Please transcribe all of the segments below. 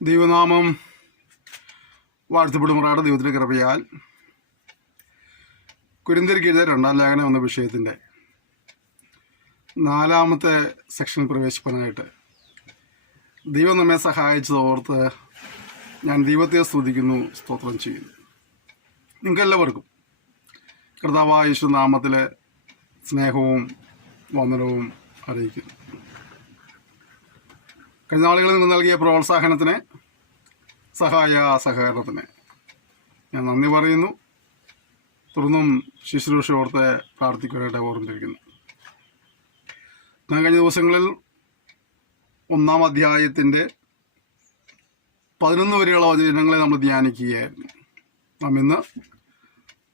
ദൈവനാമം വാഴ്ത്തപ്പെടുമാറാട്. ദൈവത്തിൻ്റെ കൃപയാൽ കുരിന്ത്യർക്ക് എഴുതിയ 2-ാം ലേഖനം എന്ന വിഷയത്തിൻ്റെ 4-ാമത്തെ സെക്ഷനിൽ പ്രവേശിക്കാനായിട്ട് ദൈവം നമ്മെ സഹായിച്ചതോർത്ത് ഞാൻ ദൈവത്തെ സ്തുതിക്കുന്നു, സ്തോത്രം ചെയ്യുന്നു. നിങ്ങൾക്കെല്ലാവർക്കും കർത്താവായ യേശുനാമത്തിലെ സ്നേഹവും വന്ദനവും അറിയിക്കുന്നു. കഴിഞ്ഞ നാളുകളിൽ നിന്ന് നൽകിയ പ്രോത്സാഹനത്തിന്, സഹകരണത്തിന് ഞാൻ നന്ദി പറയുന്നു. തുടർന്നും ശുശ്രൂഷയോർത്ത് പ്രാർത്ഥിക്കാനായിട്ട് ഓർമ്മിപ്പിക്കുന്നു. ഞാൻ കഴിഞ്ഞ ദിവസങ്ങളിൽ 1-ാം അധ്യായത്തിൻ്റെ 11 വരെയുള്ള വചനങ്ങളെ നമ്മൾ ധ്യാനിക്കുകയായിരുന്നു. നാം ഇന്ന്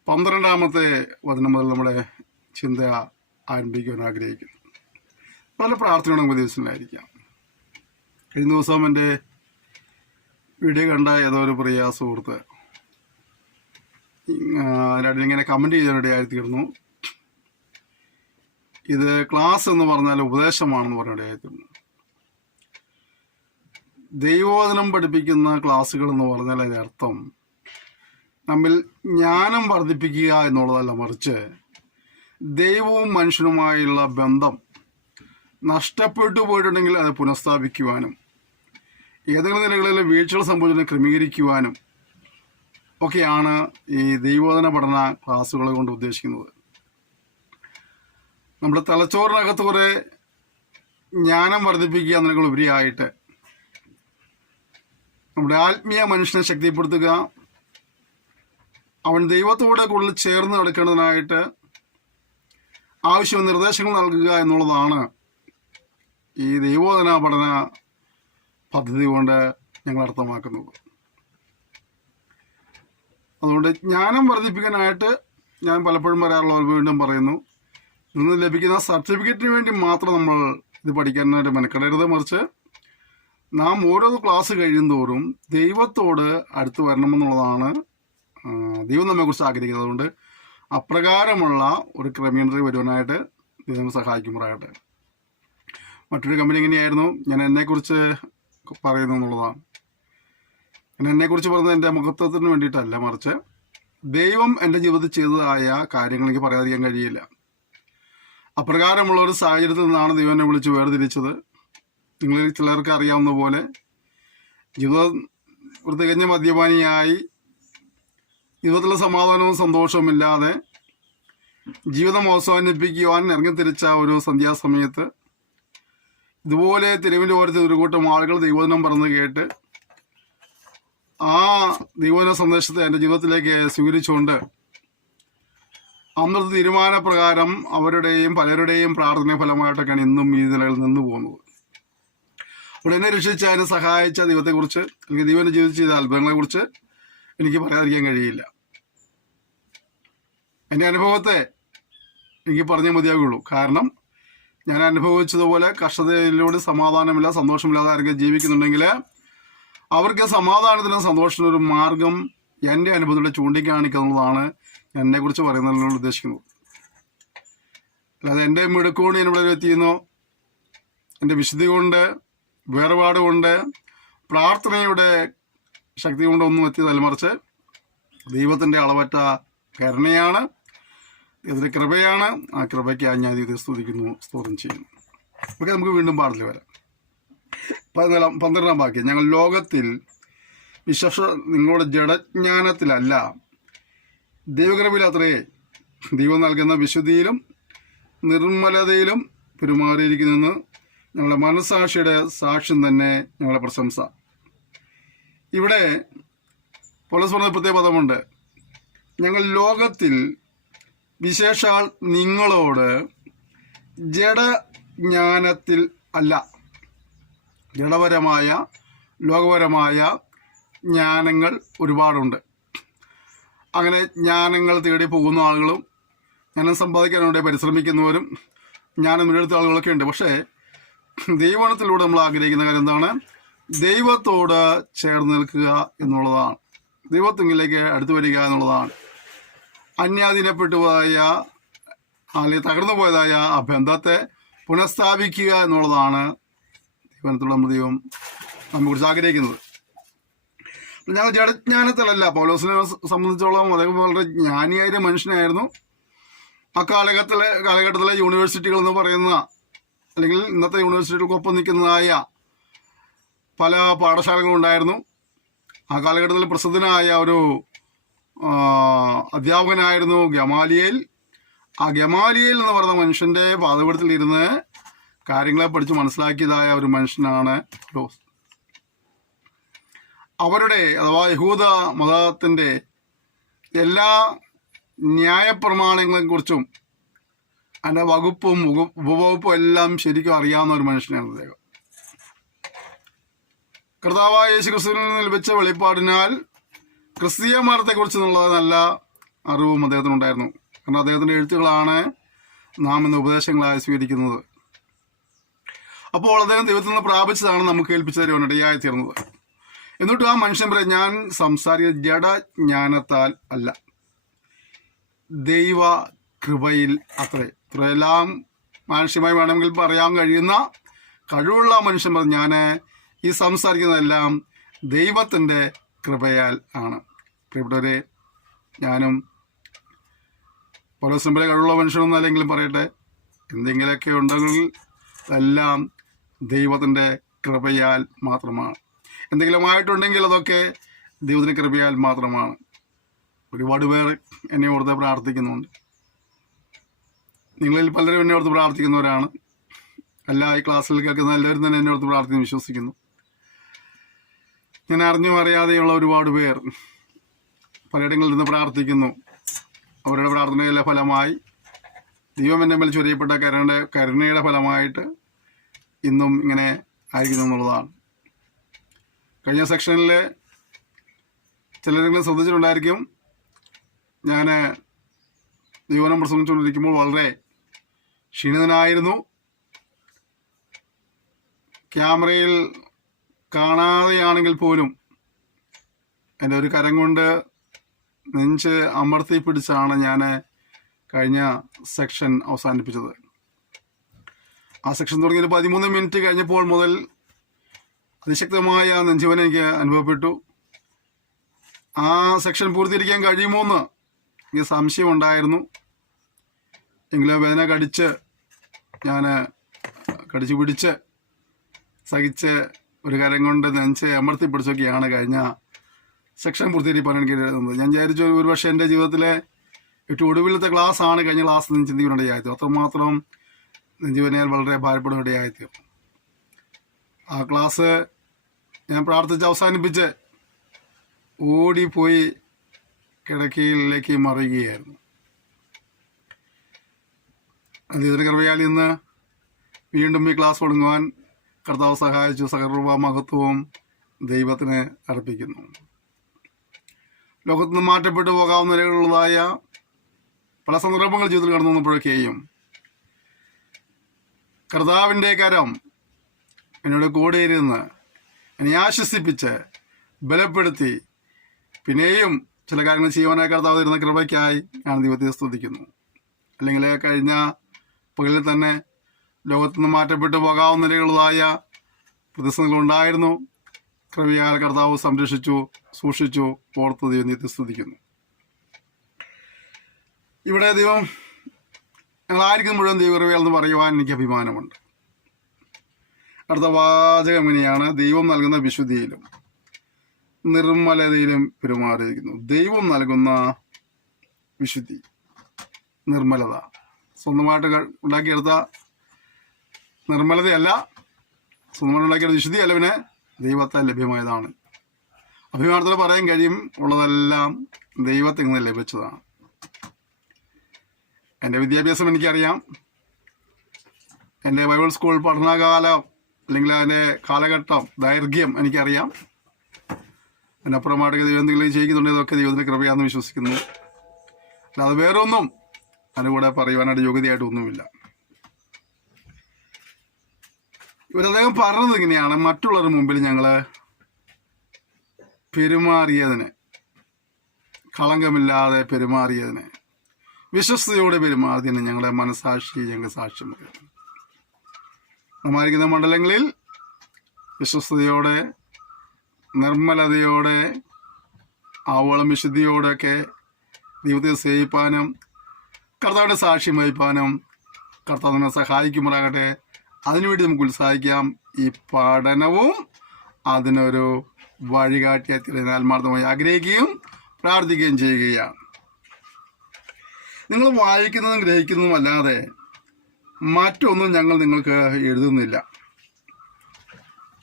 12-ാമത്തെ വചനം മുതൽ നമ്മുടെ ചിന്ത ആരംഭിക്കുവാൻ ആഗ്രഹിക്കുന്നു. പല പ്രാർത്ഥനയോടെ നമുക്ക് ദിവസത്തിലായിരിക്കാം. കഴിഞ്ഞ ദിവസം എൻ്റെ വീഡിയോ കണ്ട ഏതോ ഒരു പ്രിയ സുഹൃത്ത് ഇങ്ങനെ കമൻറ്റ് ചെയ്യാനിടയായിത്തീർന്നു. ഇത് ക്ലാസ് എന്ന് പറഞ്ഞാൽ ഉപദേശമാണെന്ന് പറഞ്ഞിടയായിത്തീർന്നു. ദൈവവചനം പഠിപ്പിക്കുന്ന ക്ലാസ്സുകൾ എന്ന് പറഞ്ഞാൽ അതിൻ്റെ അർത്ഥം നമ്മിൽ ജ്ഞാനം വർദ്ധിപ്പിക്കുക എന്നുള്ളതല്ല, മറിച്ച് ദൈവവും മനുഷ്യനുമായുള്ള ബന്ധം നഷ്ടപ്പെട്ടു പോയിട്ടുണ്ടെങ്കിൽ അത് പുനഃസ്ഥാപിക്കുവാനും ഏതെങ്കിലും നിലകളിൽ വീഴ്ചകൾ സംഭവിച്ചതിനെ ക്രമീകരിക്കുവാനും ഒക്കെയാണ് ഈ ദൈവവചന പഠന ക്ലാസ്സുകളെ കൊണ്ട് ഉദ്ദേശിക്കുന്നത്. നമ്മുടെ തലച്ചോറിനകത്ത് കുറെ ജ്ഞാനം വർദ്ധിപ്പിക്കുക എന്നതിനേക്കാൾ ഉപരിയായിട്ട് നമ്മുടെ ആത്മീയ മനുഷ്യനെ ശക്തിപ്പെടുത്തുക, അവൻ ദൈവത്തോടെ കൂടുതൽ ചേർന്ന് നടക്കേണ്ടതിനായിട്ട് ആവശ്യമായ നിർദ്ദേശങ്ങൾ നൽകുക എന്നുള്ളതാണ് ഈ ദൈവവചന പഠന പദ്ധതി കൊണ്ട് ഞങ്ങൾ അർത്ഥമാക്കുന്നത്. അതുകൊണ്ട് ജ്ഞാനം വർദ്ധിപ്പിക്കാനായിട്ട് ഞാൻ പലപ്പോഴും പറയാറുള്ള വീണ്ടും പറയുന്നു, നിന്ന് ലഭിക്കുന്ന സർട്ടിഫിക്കറ്റിന് വേണ്ടി മാത്രം നമ്മൾ ഇത് പഠിക്കാനായിട്ട് മെനക്കെടരുത്, മറിച്ച് നാം ഓരോ ക്ലാസ് കഴിയുന്തോറും ദൈവത്തോട് അടുത്ത് വരണമെന്നുള്ളതാണ് ദൈവം നമ്മെക്കുറിച്ച് ആഗ്രഹിക്കുന്നത്. അതുകൊണ്ട് അപ്രകാരമുള്ള ഒരു ക്രമീകരണത്തിൽ വരുവാനായിട്ട് ദൈവം സഹായിക്കുമ്പോഴാകട്ടെ. മറ്റൊരു കമ്പനി എങ്ങനെയായിരുന്നു ഞാൻ എന്നെക്കുറിച്ച് പറയുന്നു എന്നുള്ളതാണ്. ഞാൻ എന്നെക്കുറിച്ച് പറയുന്നത് എൻ്റെ മഹത്വത്തിന് വേണ്ടിയിട്ടല്ല, മറിച്ച് ദൈവം എൻ്റെ ജീവിതത്തിൽ ചെയ്തതായ കാര്യങ്ങൾ എനിക്ക് പറയാതിരിക്കാൻ കഴിയില്ല. അപ്രകാരമുള്ള ഒരു സാഹചര്യത്തിൽ നിന്നാണ് ദൈവം എന്നെ വിളിച്ച് വേർതിരിച്ചത്. നിങ്ങളിൽ ചിലർക്ക് അറിയാവുന്ന പോലെ ജീവിതം ഒരു തികഞ്ഞ മദ്യപാനിയായി ജീവിതത്തിലെ സമാധാനവും സന്തോഷവും ഇല്ലാതെ ജീവിതം അവസാനിപ്പിക്കുവാൻ ഇറങ്ങിത്തിരിച്ച ഒരു സന്ധ്യാസമയത്ത് ഇതുപോലെ തെരുവിൻ്റെ ഓരത്തിൽ ഒരു കൂട്ടം ആളുകൾ ദൈവവചനം പറഞ്ഞു കേട്ട് ആ ദൈവവചന സന്ദേശത്തെ എൻ്റെ ജീവിതത്തിലേക്ക് സ്വീകരിച്ചുകൊണ്ട് അന്നത്തെ തീരുമാനപ്രകാരം അവരുടെയും പലരുടെയും പ്രാർത്ഥന ഫലമായിട്ടൊക്കെയാണ് ഇന്നും ഈ നിലയിൽ നിന്ന് പോകുന്നത്. അവിടെ എന്നെ രക്ഷിച്ച് അതിനെ സഹായിച്ച ദൈവത്തെക്കുറിച്ച്, അല്ലെങ്കിൽ ദൈവൻ്റെ ജീവിതത്തിൽ ചെയ്ത അത്ഭുതങ്ങളെക്കുറിച്ച് എനിക്ക് പറയാതിരിക്കാൻ കഴിയില്ല. എൻ്റെ അനുഭവത്തെ എനിക്ക് പറഞ്ഞേ മതിയാകുള്ളൂ. കാരണം ഞാൻ അനുഭവിച്ചതുപോലെ കഷ്ടതയിലൂടെ സമാധാനമില്ല, സന്തോഷമില്ലാതെ ആരെങ്കിലും ജീവിക്കുന്നുണ്ടെങ്കിൽ അവർക്ക് സമാധാനത്തിനും സന്തോഷത്തിനും ഒരു മാർഗം എൻ്റെ അനുഭവത്തിലൂടെ ചൂണ്ടിക്കാണിക്കുന്നതാണ് ഞാൻ എന്നെക്കുറിച്ച് പറയുന്നതിനോട് ഉദ്ദേശിക്കുന്നത്. അല്ലാതെ എൻ്റെ മിടുക്കൊണ്ട് ഞാൻ ഇവിടെ എത്തിയെന്നോ എൻ്റെ വിശുദ്ധി കൊണ്ട്, വേർപാട് കൊണ്ട്, പ്രാർത്ഥനയുടെ ശക്തി കൊണ്ടൊന്നും എത്തിയതല്ല, മറിച്ച് ദൈവത്തിൻ്റെ അളവറ്റ കരുണയാണ്, ഇതിൻ്റെ കൃപയാണ്. ആ കൃപയ്ക്ക് ഞാൻ ഇത് സ്തുതിക്കുന്നു, സ്തോത്രം ചെയ്യുന്നു. ഓക്കെ, നമുക്ക് വീണ്ടും പാഠത്തിൽ വരാം. 12-ാം വാക്യം, ഞങ്ങൾ ലോകത്തിൽ നിങ്ങളുടെ ജഡജ്ഞാനത്തിലല്ല ദൈവകൃപയിലത്രേ ദൈവം നൽകുന്ന വിശുദ്ധിയിലും നിർമ്മലതയിലും പെരുമാറിയിരിക്കുന്നെന്ന് ഞങ്ങളുടെ മനസ്സാക്ഷിയുടെ സാക്ഷ്യം തന്നെ ഞങ്ങളുടെ പ്രശംസ. ഇവിടെ പൗലോസ് പറഞ്ഞ പ്രത്യേക പദമുണ്ട്. ഞങ്ങൾ ലോകത്തിൽ, വിശേഷാൽ നിങ്ങളോട് ജഡജ്ഞാനത്തിൽ അല്ല. ജഡപരമായ ലോകപരമായ ജ്ഞാനങ്ങൾ ഒരുപാടുണ്ട്. അങ്ങനെ ജ്ഞാനങ്ങൾ തേടി പോകുന്ന ആളുകളും ജ്ഞാനം സമ്പാദിക്കാനുണ്ടെ പരിശ്രമിക്കുന്നവരും ജ്ഞാനം നേടുത്ത ആളുകളൊക്കെ ഉണ്ട്. പക്ഷേ ദൈവത്തിലൂടെ നമ്മൾ ആഗ്രഹിക്കുന്ന കാര്യം എന്താണ്? ദൈവത്തോട് ചേർന്ന് നിൽക്കുക എന്നുള്ളതാണ്, ദൈവത്തിങ്കിലേക്ക് അടുത്തു വരിക എന്നുള്ളതാണ്. അന്യാധീനപ്പെട്ടു പോയ അല്ലെങ്കിൽ തകർന്നു പോയതായ ആ ബന്ധത്തെ പുനഃസ്ഥാപിക്കുക എന്നുള്ളതാണ് ദൈവത്തിലുള്ള ദൈവം നമ്മെക്കുറിച്ച് ആഗ്രഹിക്കുന്നത്. ഞങ്ങൾ ജഡജ്ഞാനത്തിലല്ല. പൗലോസിനെ സംബന്ധിച്ചോളം അദ്ദേഹം വളരെ ജ്ഞാനിയായ മനുഷ്യനായിരുന്നു. ആ കാലഘട്ടത്തിലെ യൂണിവേഴ്സിറ്റികൾ എന്ന് പറയുന്ന, അല്ലെങ്കിൽ ഇന്നത്തെ യൂണിവേഴ്സിറ്റികൾക്കൊപ്പം നിൽക്കുന്നതായ പല പാഠശാലകളുണ്ടായിരുന്നു. ആ കാലഘട്ടത്തിൽ പ്രസിദ്ധനായ ഒരു അധ്യാപകനായിരുന്നു ഗമാലിയേൽ. ആ ഗമാലിയേൽ എന്ന് പറയുന്ന മനുഷ്യൻ്റെ പാദപീഠത്തിലിരുന്ന് കാര്യങ്ങളെ പഠിച്ച് മനസ്സിലാക്കിയതായ ഒരു മനുഷ്യനാണ് പൗലോസ്. അവരുടെ അഥവാ യഹൂദ മതത്തിൻ്റെ എല്ലാ ന്യായപ്രമാണങ്ങളെക്കുറിച്ചും അതിൻ്റെ വകുപ്പും ഉപവകുപ്പും എല്ലാം ശരിക്കും അറിയാവുന്ന ഒരു മനുഷ്യനാണ് അദ്ദേഹം. കർത്താവായ യേശു ക്രിസ്തുവിൽ നിന്ന് ലഭിച്ച വെളിപ്പാടിനാൽ ക്രിസ്തീയ മതത്തെക്കുറിച്ച് എന്നുള്ള നല്ല അറിവും അദ്ദേഹത്തിനുണ്ടായിരുന്നു. കാരണം അദ്ദേഹത്തിൻ്റെ എഴുത്തുകളാണ് നാം ഇന്ന് ഉപദേശങ്ങളായി സ്വീകരിക്കുന്നത്. അപ്പോൾ അദ്ദേഹം ദൈവത്തിൽ നിന്ന് പ്രാപിച്ചതാണ് നമുക്ക് ഏൽപ്പിച്ചു തരുവാൻ ഇടയായി തീർന്നത്. എന്നിട്ടും ആ മനുഷ്യൻ പറയും, ഞാൻ സംസാരിക്കുന്നത് ജഡജ്ഞാനത്താൽ അല്ല, ദൈവ കൃപയിൽ അത്രേ. ഇത്രയെല്ലാം മാനുഷ്യമായി വേണമെങ്കിൽ പറയാൻ കഴിയുന്ന കഴിവുള്ള മനുഷ്യൻ പറഞ്ഞു, ഞാൻ ഈ സംസാരിക്കുന്നതെല്ലാം ദൈവത്തിൻ്റെ കൃപയാൽ ആണ്. പ്രിയപ്പെട്ടവരെ, ഞാനും പൗലോസിനെ പോലെ കഴിവുള്ള മനുഷ്യനൊന്നും അല്ലെങ്കിലും പറയട്ടെ, എന്തെങ്കിലുമൊക്കെ ഉണ്ടെങ്കിൽ എല്ലാം ദൈവത്തിൻ്റെ കൃപയാൽ മാത്രമാണ്. എന്തെങ്കിലും ആയിട്ടുണ്ടെങ്കിൽ അതൊക്കെ ദൈവത്തിൻ്റെ കൃപയാൽ മാത്രമാണ്. ഒരുപാട് പേർ എന്നെ ഓർത്ത് പ്രാർത്ഥിക്കുന്നുണ്ട്. നിങ്ങളിൽ പലരും എന്നെ ഓർത്ത് പ്രാർത്ഥിക്കുന്നവരാണ്. എല്ലാ ഈ ക്ലാസ്സിൽ കേൾക്കുന്ന എല്ലാവരും തന്നെ എന്നെ ഓർത്ത് പ്രാർത്ഥിക്കുന്നു വിശ്വസിക്കുന്നു. ഞാൻ അറിഞ്ഞും അറിയാതെയുള്ള ഒരുപാട് പേർ പലയിടങ്ങളിൽ നിന്ന് പ്രാർത്ഥിക്കുന്നു. അവരുടെ പ്രാർത്ഥനയുടെ ഫലമായി ദൈവം എൻ്റെ മേൽ ചൊരിയപ്പെട്ട കരുണയുടെ ഫലമായിട്ട് ഇന്നും ഇങ്ങനെ ആയിരിക്കുന്നു എന്നുള്ളതാണ്. കഴിഞ്ഞ സെക്ഷനിൽ ചിലരെങ്കിലും ശ്രദ്ധിച്ചിട്ടുണ്ടായിരിക്കും, ഞാൻ ദൈവനം പ്രസംഗിച്ചുകൊണ്ടിരിക്കുമ്പോൾ വളരെ ക്ഷീണിതനായിരുന്നു. ക്യാമറയിൽ കാണാതെയാണെങ്കിൽ പോലും എൻ്റെ ഒരു കരം കൊണ്ട് നെഞ്ച് അമർത്തി പിടിച്ചാണ് ഞാൻ കഴിഞ്ഞ സെക്ഷൻ അവസാനിപ്പിച്ചത്. ആ സെക്ഷൻ തുടങ്ങിയ 13 മിനിറ്റ് കഴിഞ്ഞപ്പോൾ മുതൽ അതിശക്തമായ നെഞ്ചുവേദന എനിക്ക് അനുഭവപ്പെട്ടു. ആ സെക്ഷൻ പൂർത്തീകരിക്കാൻ കഴിയുമോയെന്ന് എനിക്ക് സംശയമുണ്ടായിരുന്നു. എങ്കിലും വേദന ഞാൻ കടിച്ചു പിടിച്ച് സഹിച്ച് ഒരു കരം കൊണ്ട് നെഞ്ച് അമർത്തി പിടിച്ചൊക്കെയാണ് കഴിഞ്ഞ സെക്ഷൻ പൂർത്തീകരിക്കാൻ എനിക്ക് എഴുതുന്നത്. ഞാൻ വിചാരിച്ചു ഒരുപക്ഷെ എൻ്റെ ജീവിതത്തിലെ ഏറ്റവും ഒടുവിലത്തെ ക്ലാസ് ആണ് കഴിഞ്ഞ ക്ലാസ് നിന്ന് ചിന്തിക്കാനിടയായിത്തീർന്നു. അത്രമാത്രം നെഞ്ചുവേദനയാൽ വളരെ ഭാരപ്പെടുന്നിടയായിത്തീർന്നു. ആ ക്ലാസ് ഞാൻ പ്രാർത്ഥിച്ച് അവസാനിപ്പിച്ച് ഓടിപ്പോയി കിടക്കയിലേക്ക് മറിയുകയായിരുന്നു. ദൈവത്തിൻ്റെ കൃപയാൽ ഇന്ന് വീണ്ടും ഈ ക്ലാസ് തുടങ്ങുവാൻ കർത്താവ് സഹായിച്ചു. സകല മഹത്വവും ദൈവത്തിന് അർപ്പിക്കുന്നു. ലോകത്ത് നിന്ന് മാറ്റപ്പെട്ടു പോകാവുന്ന നിലകളുള്ളതായ പല സന്ദർഭങ്ങൾ ജീവിതത്തിൽ കടന്നു വന്നപ്പോഴൊക്കെയും കർത്താവിൻ്റെ കരം എന്നോട് കൂടെ ഇരുന്ന് എന്നെ ആശ്വസിപ്പിച്ച് ബലപ്പെടുത്തി പിന്നെയും ചില കാര്യങ്ങൾ ചെയ്യുവാനായി കർത്താവ് തരുന്ന കൃപയ്ക്കായി ഞാൻ ദൈവത്തെ സ്തുതിക്കുന്നു. അല്ലെങ്കിൽ കഴിഞ്ഞ പകലിൽ തന്നെ ലോകത്തുനിന്ന് മാറ്റപ്പെട്ടു പോകാവുന്ന നിലകളുള്ളതായ പ്രതിസന്ധികളുണ്ടായിരുന്നു. കൃപയാൽ കർത്താവ് സംരക്ഷിച്ചു, സൂക്ഷിച്ചു, ഓർത്ത് ദൈവത്തെ സ്തുതിക്കുന്നു. ഇവിടെ ദൈവം ഞങ്ങളായിരിക്കും മുഴുവൻ ദൈവകൃപയാൽ പറയുവാൻ എനിക്ക് അഭിമാനമുണ്ട്. അടുത്ത വാചകം എങ്ങനെയാണ്? ദൈവം നൽകുന്ന വിശുദ്ധിയിലും നിർമ്മലതയിലും പെരുമാറിയിരിക്കുന്നു. ദൈവം നൽകുന്ന വിശുദ്ധി, നിർമ്മലത സ്വന്തമായിട്ട് ഉണ്ടാക്കിയെടുത്ത നിർമ്മലതയല്ല, സ്വന്തമായിട്ട് ഉണ്ടാക്കിയെടുത്ത വിശുദ്ധിയല്ല, പിന്നെ ദൈവത്താൽ ലഭ്യമായതാണ്. അഭിമാനത്തിൽ പറയാൻ കഴിയും, ഉള്ളതെല്ലാം ദൈവത്തിൽ നിന്ന് ലഭിച്ചതാണ്. എൻ്റെ വിദ്യാഭ്യാസം എനിക്കറിയാം. എൻ്റെ ബൈബിൾ സ്കൂൾ പഠനകാലം അല്ലെങ്കിൽ അതിൻ്റെ കാലഘട്ടം ദൈർഘ്യം എനിക്കറിയാം. അതിനപ്പുറമായിട്ട് ദൈവം എന്തെങ്കിലും ചെയ്യുന്നുണ്ടെങ്കിൽ അതൊക്കെ ദൈവത്തിൻ്റെ കൃപയാണെന്ന് വിശ്വസിക്കുന്നു. അല്ലാതെ വേറെ ഒന്നും അതിൻ്റെ കൂടെ പറയുവാനായിട്ട് യോഗ്യതയായിട്ടൊന്നുമില്ല. ഇവരദ്ദേഹം പറഞ്ഞത് ഇങ്ങനെയാണ്: മറ്റുള്ളവരുടെ മുമ്പിൽ ഞങ്ങൾ പെരുമാറിയതിന്, കളങ്കമില്ലാതെ പെരുമാറിയതിന്, വിശ്വസ്തയോടെ പെരുമാറിയതിന് ഞങ്ങളുടെ മനസാക്ഷി ഞങ്ങൾ സാക്ഷ്യം പറയുന്നു. നമ്മായിരിക്കുന്ന മണ്ഡലങ്ങളിൽ വിശ്വസ്തയോടെ, നിർമ്മലതയോടെ, ആവോളം വിശുദ്ധിയോടൊക്കെ ദൈവത്തെ സേവിപ്പാനും കർത്താവിൻ്റെ സാക്ഷ്യം വഹിപ്പാനും കർത്താവ് നമ്മെ സഹായിക്കുമാറാകട്ടെ. അതിനുവേണ്ടി നമുക്ക് ഉത്സാഹിക്കാം. ഈ പഠനവും അതിനൊരു വഴികാട്ടിയായി തീരാൻ ആത്മാർത്ഥമായി ആഗ്രഹിക്കുകയും പ്രാർത്ഥിക്കുകയും ചെയ്യുകയാണ്. നിങ്ങൾ വായിക്കുന്നതും ഗ്രഹിക്കുന്നതും അല്ലാതെ മറ്റൊന്നും ഞങ്ങൾ നിങ്ങൾക്ക് എഴുതുന്നില്ല.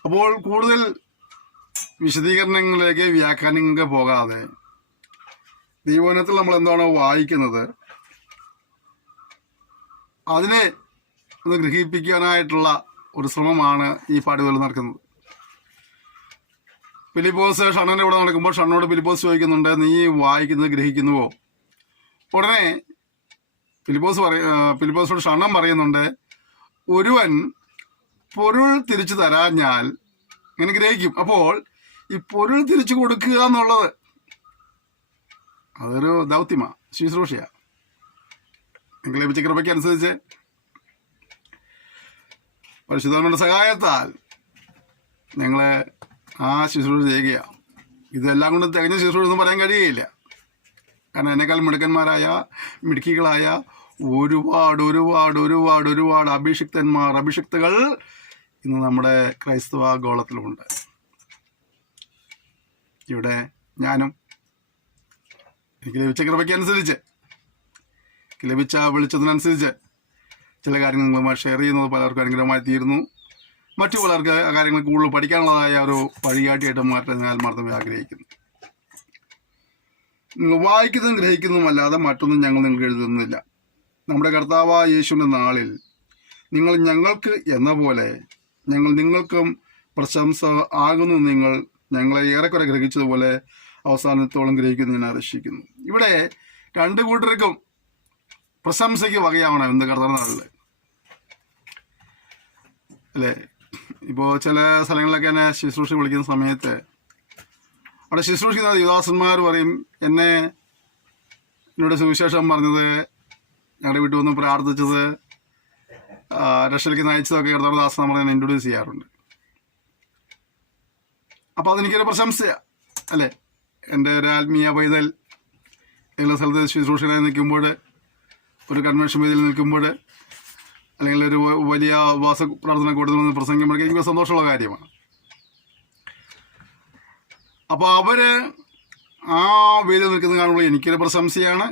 അപ്പോൾ കൂടുതൽ വിശദീകരണങ്ങളിലേക്ക് വ്യാഖ്യാനങ്ങൾക്ക് പോകാതെ ദൈവവചനത്തിൽ നമ്മൾ എന്താണോ വായിക്കുന്നത് അതിനെ ഒന്ന് ഗ്രഹിപ്പിക്കാനായിട്ടുള്ള ഒരു ശ്രമമാണ് ഈ പാഠത്തിൽ നടക്കുന്നത്. ഫിലിപ്പോസ് ഷണ്ണൻ്റെ ഇവിടെ നടക്കുമ്പോൾ ഷണ്ണോട് ഫിലിപ്പോസ് ചോദിക്കുന്നുണ്ട്, നീ വായിക്കുന്നത് ഗ്രഹിക്കുന്നുവോ? ഉടനെ ഫിലിപ്പോസോട് ഷണ്ണൻ പറയുന്നുണ്ട്, ഒരുവൻ പൊരുൾ തിരിച്ചു തരാഞ്ഞാൽ ഇങ്ങനെ ഗ്രഹിക്കും. അപ്പോൾ ഈ പൊരുൾ തിരിച്ചു കൊടുക്കുക എന്നുള്ളത് അതൊരു ദൗത്യമാണ്, ശുശ്രൂഷയാണ്. നിങ്ങൾക്ക് ലഭിച്ച കൃപയ്ക്ക് അനുസരിച്ച് പരിശുദ്ധാത്മാവിന്റെ സഹായത്താൽ ഞങ്ങൾ ആ ശുശ്രൂഷ ചെയ്യുകയാണ്. ഇതെല്ലാം കൊണ്ട് തികഞ്ഞ ശുശ്രൂഷ ഒന്നും പറയാൻ കഴിയുകയില്ല. കാരണം എന്നെക്കാൾ മിടുക്കന്മാരായ മിടുക്കികളായ ഒരുപാട് ഒരുപാട് ഒരുപാട് ഒരുപാട് അഭിഷിക്തകൾ ഇന്ന് നമ്മുടെ ക്രൈസ്തവ ഗോളത്തിലുമുണ്ട്. ഇവിടെ ഞാനും എനിക്ക് ലഭിച്ച കൃപയ്ക്കനുസരിച്ച്, ലഭിച്ച വെളിച്ചത്തിനനുസരിച്ച് ചില കാര്യങ്ങൾ നിങ്ങളുമായി ഷെയർ ചെയ്യുന്നത് പലർക്കും അനുഗ്രഹമായി തീരുന്നു. മറ്റു പലർക്ക് ആ കാര്യങ്ങൾ കൂടുതൽ പഠിക്കാനുള്ളതായ ഒരു വഴികാട്ടിയായിട്ട് മാറ്റാൻ ഞാൻ ആത്മാർത്ഥമായി ആഗ്രഹിക്കുന്നു. നിങ്ങൾ വായിക്കുന്നതും ഗ്രഹിക്കുന്നതും അല്ലാതെ മറ്റൊന്നും ഞങ്ങൾ നിങ്ങൾക്ക് എഴുതുന്നില്ല. നമ്മുടെ കർത്താവായ യേശുവിൻ്റെ നാളിൽ നിങ്ങൾ ഞങ്ങൾക്ക് എന്ന പോലെ ഞങ്ങൾ നിങ്ങൾക്കും പ്രശംസ ആകുന്നു. നിങ്ങൾ ഞങ്ങളെ ഏറെക്കുറെ ഗ്രഹിച്ചതുപോലെ അവസാനത്തോളം ഗ്രഹിക്കുന്നു ഞാൻ ആകർഷിക്കുന്നു. ഇവിടെ രണ്ടു കൂട്ടർക്കും പ്രശംസയ്ക്ക് വകയാവണം എന്ത് കർത്താവ് നാളിൽ അല്ലേ. ഇപ്പോൾ ചില സ്ഥലങ്ങളിലൊക്കെ എന്നെ ശുശ്രൂഷ വിളിക്കുന്ന സമയത്ത് അവിടെ ശുശ്രൂഷിക്കുന്ന യുവദാസന്മാർ പറയും, എന്നോട് സുവിശേഷം പറഞ്ഞത്, ഞങ്ങളുടെ വീട്ടിൽ വന്ന് പ്രാർത്ഥിച്ചത്, രക്ഷയിലേക്ക് നയിച്ചതൊക്കെ കർത്താവ് ദാസൻ നമ്മൾ ഞാൻ ഇൻട്രൊഡ്യൂസ് ചെയ്യാറുണ്ട്. അപ്പോൾ അതെനിക്കൊരു പ്രശംസയാണ് അല്ലേ. എൻ്റെ ഒരു ആത്മീയ പൈതൽ എല്ലാ സ്ഥലത്ത് ശുശ്രൂഷനായി നിൽക്കുമ്പോൾ, ഒരു കൺവെൻഷൻ വേദിയിൽ നിൽക്കുമ്പോൾ, അല്ലെങ്കിൽ ഒരു വലിയ ഉപവാസ പ്രാർത്ഥന കൂടുതൽ നിന്ന് പ്രസംഗിക്കുമ്പോഴേക്കും എനിക്ക് സന്തോഷമുള്ള കാര്യമാണ്. അപ്പോൾ അവർ ആ വേദിയിൽ നിൽക്കുന്നത് കാണുമ്പോൾ എനിക്കൊരു പ്രശംസയാണ്.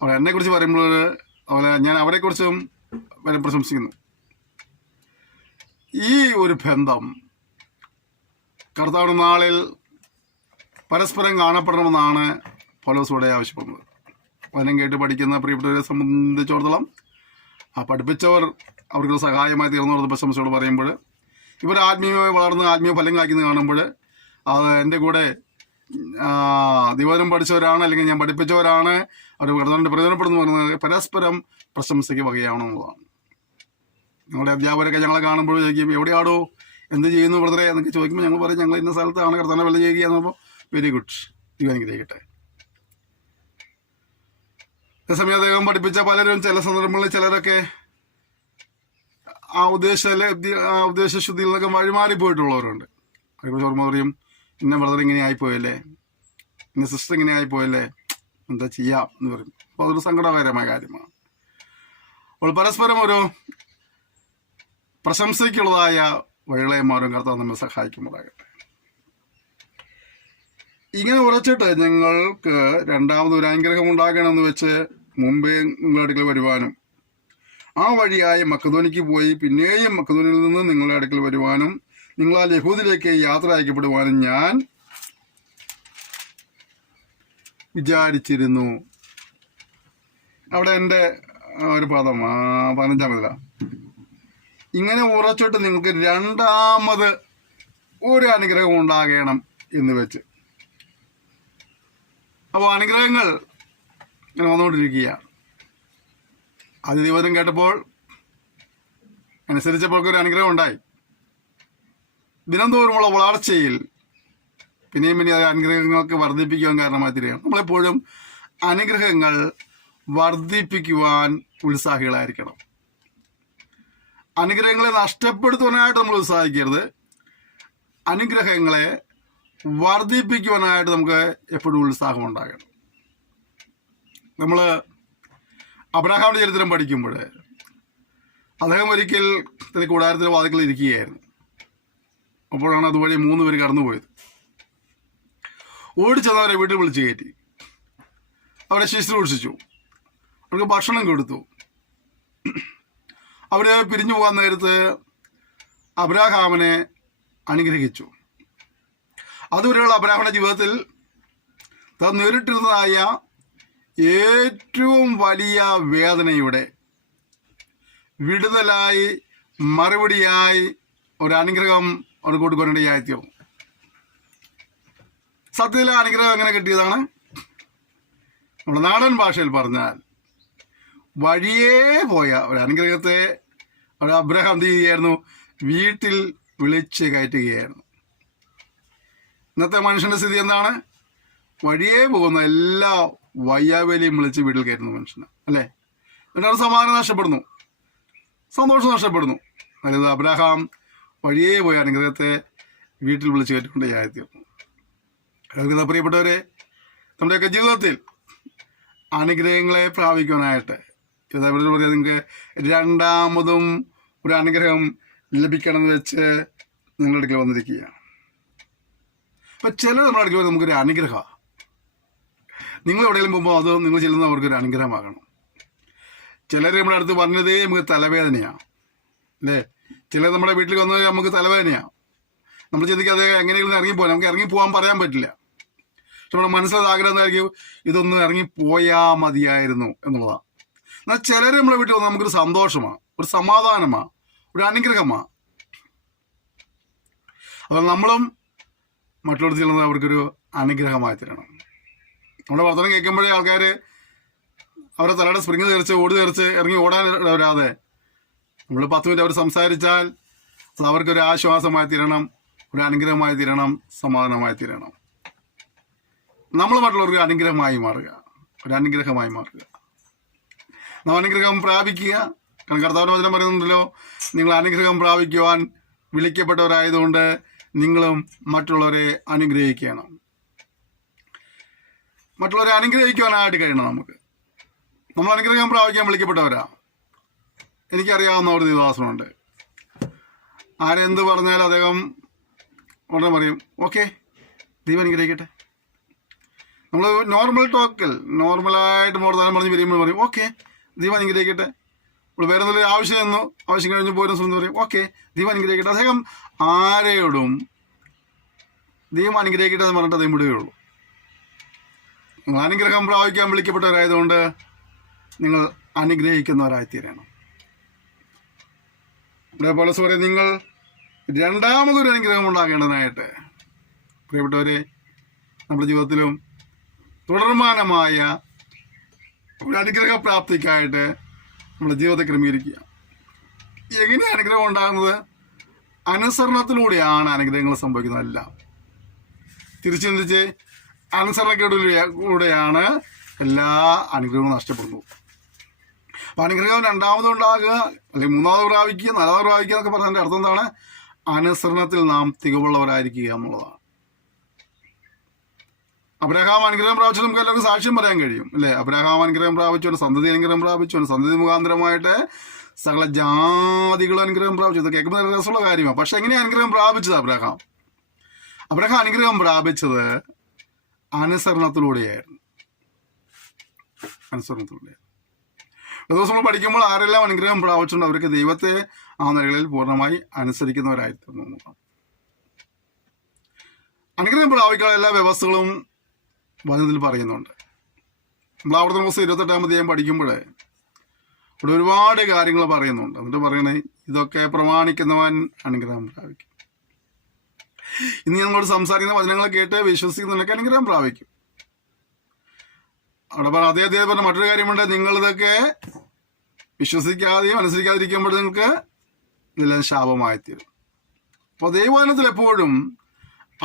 അവർ എന്നെക്കുറിച്ച് പറയുമ്പോൾ ഞാൻ അവരെക്കുറിച്ചും വരെ പ്രശംസിക്കുന്നു. ഈ ഒരു ബന്ധം കർത്താവിന്റെ നാളിൽ പരസ്പരം കാണപ്പെടണമെന്നാണ് പൗലോസ് ഇവിടെ ആവശ്യപ്പെടുന്നത്. വചനം കേട്ട് പഠിക്കുന്ന പ്രിയപ്പെട്ടവരെ സംബന്ധിച്ചിടത്തോളം ആ പഠിപ്പിച്ചവർ അവർക്കൊരു സഹായമായി തീർന്നു പ്രശംസയോട് പറയുമ്പോൾ, ഇവർ ആത്മീയമായി വളർന്ന് ആത്മീയ ഫലം കായ്ക്കുന്നത് കാണുമ്പോൾ അത് എൻ്റെ കൂടെ ദൈവവചനം പഠിച്ചവരാണ്, അല്ലെങ്കിൽ ഞാൻ പഠിപ്പിച്ചവരാണ്, അവർ കർത്താവിന്റെ പ്രയോജനപ്പെടുന്നു പറയുന്നത് പരസ്പരം പ്രശംസയ്ക്ക് വകയാവണമെന്നുള്ളതാണ്. ഞങ്ങളുടെ അധ്യാപകരൊക്കെ ഞങ്ങളെ കാണുമ്പോൾ ചോദിക്കും, എവിടെയാണോ, എന്ത് ചെയ്യുന്നു ബ്രദറെ എന്നൊക്കെ ചോദിക്കുമ്പോൾ ഞങ്ങൾ പറയും, ഞങ്ങൾ ഇന്ന സ്ഥലത്താണ് കർത്താവിനെ വല്ല ചെയ്യുക എന്നപ്പോൾ വെരി ഗുഡ്, ദൈവം അനുഗ്രഹിക്കട്ടെ. അതേസമയം അദ്ദേഹം പഠിപ്പിച്ച പലരും ചില സന്ദർഭങ്ങളിൽ ചിലരൊക്കെ ആ ഉദ്ദേശശുദ്ധിയിൽ നിന്നൊക്കെ വഴിമാറിപ്പോയിട്ടുള്ളവരുണ്ട്. അതേപോലെ ഓർമ്മ പറയും, ഇന്ന ബ്രദർ ഇങ്ങനെ ആയിപ്പോയല്ലേ, ഇന്ന സിസ്റ്റർ ഇങ്ങനെ ആയിപ്പോയല്ലേ, എന്താ ചെയ്യാം എന്ന് പറയും. അപ്പോൾ അതൊരു സങ്കടകരമായ കാര്യമാണ്. അപ്പോൾ പരസ്പരം ഒരു പ്രശംസയ്ക്കുള്ളതായ വഴികളെ മാറും കർത്താവ് നമ്മെ സഹായിക്കുമ്പോഴാകട്ടെ. ഇങ്ങനെ ഉറച്ചിട്ട് ഞങ്ങൾക്ക് രണ്ടാമതൊരു അനുഗ്രഹം ഉണ്ടാകണമെന്ന് വെച്ച് മുമ്പേ നിങ്ങളുടെ അടുക്കൽ വരുവാനും ആ വഴിയായി മക്കതോനിക്ക് പോയി പിന്നെയും മക്കതോനിയിൽ നിന്ന് നിങ്ങളുടെ അടുക്കൽ വരുവാനും നിങ്ങളാൽ യഹൂദിലേക്ക് യാത്ര അയക്കപ്പെടുവാനും ഞാൻ വിചാരിച്ചിരുന്നു. അവിടെ എൻ്റെ ഒരു പദം 15 ഇങ്ങനെ ഉറച്ചിട്ട് നിങ്ങൾക്ക് രണ്ടാമത് ഒരു അനുഗ്രഹം ഉണ്ടാകണം എന്ന് വെച്ച്. അപ്പോൾ അനുഗ്രഹങ്ങൾ ഇങ്ങനെ വന്നുകൊണ്ടിരിക്കുകയാണ്. ആദ്യ ദിവസം കേട്ടപ്പോൾ അനുസരിച്ചപ്പോൾ ഒരു അനുഗ്രഹം ഉണ്ടായി. ദിനംതോറുമുള്ള വളർച്ചയിൽ പിന്നെയും പിന്നെ അത് അനുഗ്രഹങ്ങൾക്ക് വർദ്ധിപ്പിക്കുവാൻ കാരണമായി തീരുകയാണ്. നമ്മളെപ്പോഴും അനുഗ്രഹങ്ങൾ വർദ്ധിപ്പിക്കുവാൻ ഉത്സാഹികളായിരിക്കണം. അനുഗ്രഹങ്ങളെ നഷ്ടപ്പെടുത്തുവാനായിട്ട് നമ്മൾ ഉത്സാഹിക്കരുത്. അനുഗ്രഹങ്ങളെ വർദ്ധിപ്പിക്കുവാനായിട്ട് നമുക്ക് എപ്പോഴും ഉത്സാഹം ഉണ്ടാകണം. നമ്മൾ അബ്രഹാമിൻ്റെ ചരിത്രം പഠിക്കുമ്പോൾ അദ്ദേഹം ഒരിക്കൽ കൂടാരത്തിൻ്റെ വാതിൽക്കൽ ഇരിക്കുകയായിരുന്നു. അപ്പോഴാണ് അതുവഴി 3 പേര് കടന്നുപോയത്. ഓടിച്ചെന്നവരെ വീട്ടിൽ വിളിച്ച് കയറ്റി, അവരെ ശുശ്രൂഷിച്ചു, അവർക്ക് ഭക്ഷണം കൊടുത്തു. അവര് പിരിഞ്ഞു പോകാൻ നേരത്ത് അബ്രഹാമിനെ അനുഗ്രഹിച്ചു. അതുവരെയുള്ള അബ്രഹാമിന്റെ ജീവിതത്തിൽ താൻ നേരിട്ടിരുന്നതായ ഏറ്റവും വലിയ വേദനയുടെ വിടുതലായി മറുപടിയായി ഒരു അനുഗ്രഹം അവർ കൊടുക്കാനിടയായി തീർന്നു. സത്യത്തിലെ അനുഗ്രഹം എങ്ങനെ കിട്ടിയതാണ്? നമ്മുടെ നാടൻ ഭാഷയിൽ പറഞ്ഞാൽ വഴിയേ പോയ ഒരു അനുഗ്രഹത്തെ അവിടെ അബ്രഹാം എന്ത് ചെയ്യുകയായിരുന്നു? വീട്ടിൽ വിളിച്ച് കയറ്റുകയായിരുന്നു. ഇന്നത്തെ മനുഷ്യന്റെ സ്ഥിതി എന്താണ്? വഴിയേ പോകുന്ന എല്ലാ വയ്യാവേലിയും വിളിച്ച് വീട്ടിൽ കയറ്റുന്ന മനുഷ്യന്, അല്ലേ? എന്നിട്ട് സമാധാനം നഷ്ടപ്പെടുന്നു, സന്തോഷം നഷ്ടപ്പെടുന്നു. അതായത് അബ്രഹാം വഴിയേ പോയ അനുഗ്രഹത്തെ വീട്ടിൽ വിളിച്ച് കയറ്റിക്കൊണ്ടേയായിത്തീർന്നു. അതുകൊണ്ട് പ്രിയപ്പെട്ടവരെ, നമ്മുടെയൊക്കെ ജീവിതത്തിൽ അനുഗ്രഹങ്ങളെ പ്രാപിക്കാനായിട്ട് പറയാം, നിങ്ങൾക്ക് രണ്ടാമതും ഒരു അനുഗ്രഹം ലഭിക്കണമെന്ന് വെച്ച് നിങ്ങളുടെ അടുക്കൽ വന്നിരിക്കുകയാണ്. അപ്പം ചിലർ നമ്മുടെ അടുക്കൽ നമുക്കൊരു അനുഗ്രഹമാണ്. നിങ്ങൾ എവിടെയെങ്കിലും പോകുമ്പോൾ അത് നിങ്ങൾ ചെല്ലുന്ന അവർക്കൊരു അനുഗ്രഹമാകണം. ചിലർ നമ്മുടെ അടുത്ത് പറഞ്ഞതേ നമുക്ക് തലവേദനയാണ്, അല്ലേ? ചിലർ നമ്മുടെ വീട്ടിൽ വന്നത് നമുക്ക് തലവേദനയാണ്. നമ്മൾ ചിന്തിക്കാതെ എങ്ങനെയെങ്കിലും ഇറങ്ങിപ്പോകാൻ, നമുക്ക് ഇറങ്ങിപ്പോകാൻ പറയാൻ പറ്റില്ല. പക്ഷെ നമ്മുടെ മനസ്സിലത് ആഗ്രഹം എന്തായിരിക്കും? ഇതൊന്ന് ഇറങ്ങിപ്പോയാൽ മതിയായിരുന്നു എന്നുള്ളതാണ്. എന്നാൽ ചിലർ നമ്മുടെ വീട്ടിൽ വന്ന് നമുക്കൊരു സന്തോഷമാണ്, ഒരു സമാധാനമാണ്, ഒരു അനുഗ്രഹമാണ്. അപ്പോൾ നമ്മളും മറ്റുള്ളവർ ചെല്ലുന്നത് അവർക്കൊരു അനുഗ്രഹമായി തരണം. നമ്മുടെ വർത്തമാനം കേൾക്കുമ്പോഴേ ആൾക്കാർ അവരുടെ തലയുടെ സ്പ്രിങ് തെറിച്ച് ഓടി തെറിച്ച് ഇറങ്ങി ഓടാൻ വരാതെ നമ്മൾ 10 മിനിറ്റ് അവർ സംസാരിച്ചാൽ അത് അവർക്കൊരു ആശ്വാസമായി തീരണം, ഒരു അനുഗ്രഹമായി തീരണം, സമാധാനമായി തീരണം. നമ്മൾ മറ്റുള്ളവർക്ക് അനുഗ്രഹമായി മാറുക, ഒരു അനുഗ്രഹമായി മാറുക. നാം അനുഗ്രഹം പ്രാപിക്കുക. കാരണം കർത്താവിന്റെ വചനം പറയുന്നുണ്ടല്ലോ, നിങ്ങൾ അനുഗ്രഹം പ്രാപിക്കുവാൻ വിളിക്കപ്പെട്ടവരായതുകൊണ്ട് നിങ്ങളും മറ്റുള്ളവരെ അനുഗ്രഹിക്കണം. മറ്റുള്ളവരെ അനുഗ്രഹിക്കുവാനായിട്ട് കഴിയണം നമുക്ക്. നമ്മൾ അനുഗ്രഹം പ്രാപിക്കാൻ വിളിക്കപ്പെട്ടവരാ. എനിക്കറിയാവുന്ന ഒരു ദൈവദാസനുണ്ട്. ആരെന്ത് പറഞ്ഞാൽ അദ്ദേഹം ഉടനെ പറയും, ഓക്കെ, ദൈവം അനുഗ്രഹിക്കട്ടെ. നമ്മൾ നോർമൽ ടോക്കിൽ നോർമലായിട്ട് വർത്തമാനം പറഞ്ഞ് വരുമ്പോൾ പറയും, ഓക്കെ, ദൈവം അനുഗ്രഹിക്കട്ടെ. നമ്മൾ വേറെ എന്തെങ്കിലും ആവശ്യം കഴിഞ്ഞ് പോരുന്ന സമയത്ത് പറയും, ഓക്കെ, ദൈവം അനുഗ്രഹിക്കട്ടെ. അദ്ദേഹം ആരെയോടും ദൈവം അനുഗ്രഹിക്കട്ടെ എന്ന് പറഞ്ഞിട്ട് അദ്ദേഹം വിടുകയുള്ളൂ. നിങ്ങൾ അനുഗ്രഹം പ്രാപിക്കാൻ വിളിക്കപ്പെട്ടവരായതുകൊണ്ട് നിങ്ങൾ അനുഗ്രഹിക്കുന്നവരായിത്തീരണം. അതേപോലെ പറയും, നിങ്ങൾ രണ്ടാമതൊരു അനുഗ്രഹം ഉണ്ടാകേണ്ടതിനായിട്ട് പ്രിയപ്പെട്ടവരെ നമ്മുടെ ജീവിതത്തിലും തുടർമാനമായ ഒരു അനുഗ്രഹ പ്രാപ്തിക്കായിട്ട് നമ്മുടെ ജീവിതത്തെ ക്രമീകരിക്കുക. എങ്ങനെയാണ് അനുഗ്രഹം ഉണ്ടാകുന്നത്? അനുസരണത്തിലൂടെയാണ് അനുഗ്രഹങ്ങൾ സംഭവിക്കുന്നതെല്ലാം. തിരിച്ചിന്തിച്ച് അനുസരണക്കേടിലൂടെയാണ് എല്ലാ അനുഗ്രഹങ്ങളും നഷ്ടപ്പെടുന്നത്. അപ്പം അനുഗ്രഹം രണ്ടാമതും ഉണ്ടാകുക, അല്ലെങ്കിൽ മൂന്നാമത് പ്രാപിക്കുക, നാലാമത് പ്രാപിക്കുക എന്നൊക്കെ പറഞ്ഞതിൻ്റെ അർത്ഥം എന്താണ്? അനുസരണത്തിൽ നാം തികവുള്ളവരായിരിക്കുക എന്നുള്ളതാണ്. അബ്രഹാം അനുഗ്രഹം പ്രാപിച്ചു നമുക്ക് എല്ലാവർക്കും സാക്ഷ്യം പറയാൻ കഴിയും, അല്ലേ? അബ്രഹാം അനുഗ്രഹം പ്രാപിച്ചു, അവൻ്റെ സന്തതി അനുഗ്രഹം പ്രാപിച്ചു, അവൻ്റെ സന്തതി മുഖാന്തരമായിട്ട് സകല ജാതികളും അനുഗ്രഹം പ്രാപിച്ചു. ഇത് കേൾക്കുമ്പോൾ നല്ല രസമുള്ള കാര്യമാണ്. പക്ഷെ എങ്ങനെയാണ് അനുഗ്രഹം പ്രാപിച്ചത്? അബ്രഹാം അനുഗ്രഹം പ്രാപിച്ചത് അനുസരണത്തിലൂടെയായിരുന്നു. ദിവസം നമ്മൾ പഠിക്കുമ്പോൾ ആരെല്ലാം അനുഗ്രഹം പ്രാപിച്ചുകൊണ്ട് അവർക്ക് ദൈവത്തെ ആ നിലകളിൽ പൂർണ്ണമായി അനുസരിക്കുന്നവരായിരുന്നു. അനുഗ്രഹം പ്രാപിക്കാനുള്ള എല്ലാ വ്യവസ്ഥകളും വചനത്തിൽ പറയുന്നുണ്ട്. നമ്മൾ ആവർത്തന പുസ്തകം 28-ാം അധ്യായം പഠിക്കുമ്പോൾ ഇവിടെ ഒരുപാട് കാര്യങ്ങൾ പറയുന്നുണ്ട്. എന്നിട്ട് പറയണേ, ഇതൊക്കെ പ്രമാണിക്കുന്നവൻ അനുഗ്രഹം പ്രാപിക്കും. ഇന്ന് നമ്മളോട് സംസാരിക്കുന്ന വചനങ്ങൾ കേട്ട് വിശ്വസിക്കുന്നവനൊക്കെ അനുഗ്രഹം പ്രാപിക്കും. അവിടെ അതേ പറഞ്ഞ മറ്റൊരു കാര്യമുണ്ട്, നിങ്ങളിതൊക്കെ വിശ്വസിക്കാതെയും അനുസരിക്കാതിരിക്കുമ്പോൾ നിങ്ങൾക്ക് ഇതെല്ലാം ശാപമായിത്തീരും. അപ്പോൾ ദൈവവചനത്തിൽ എപ്പോഴും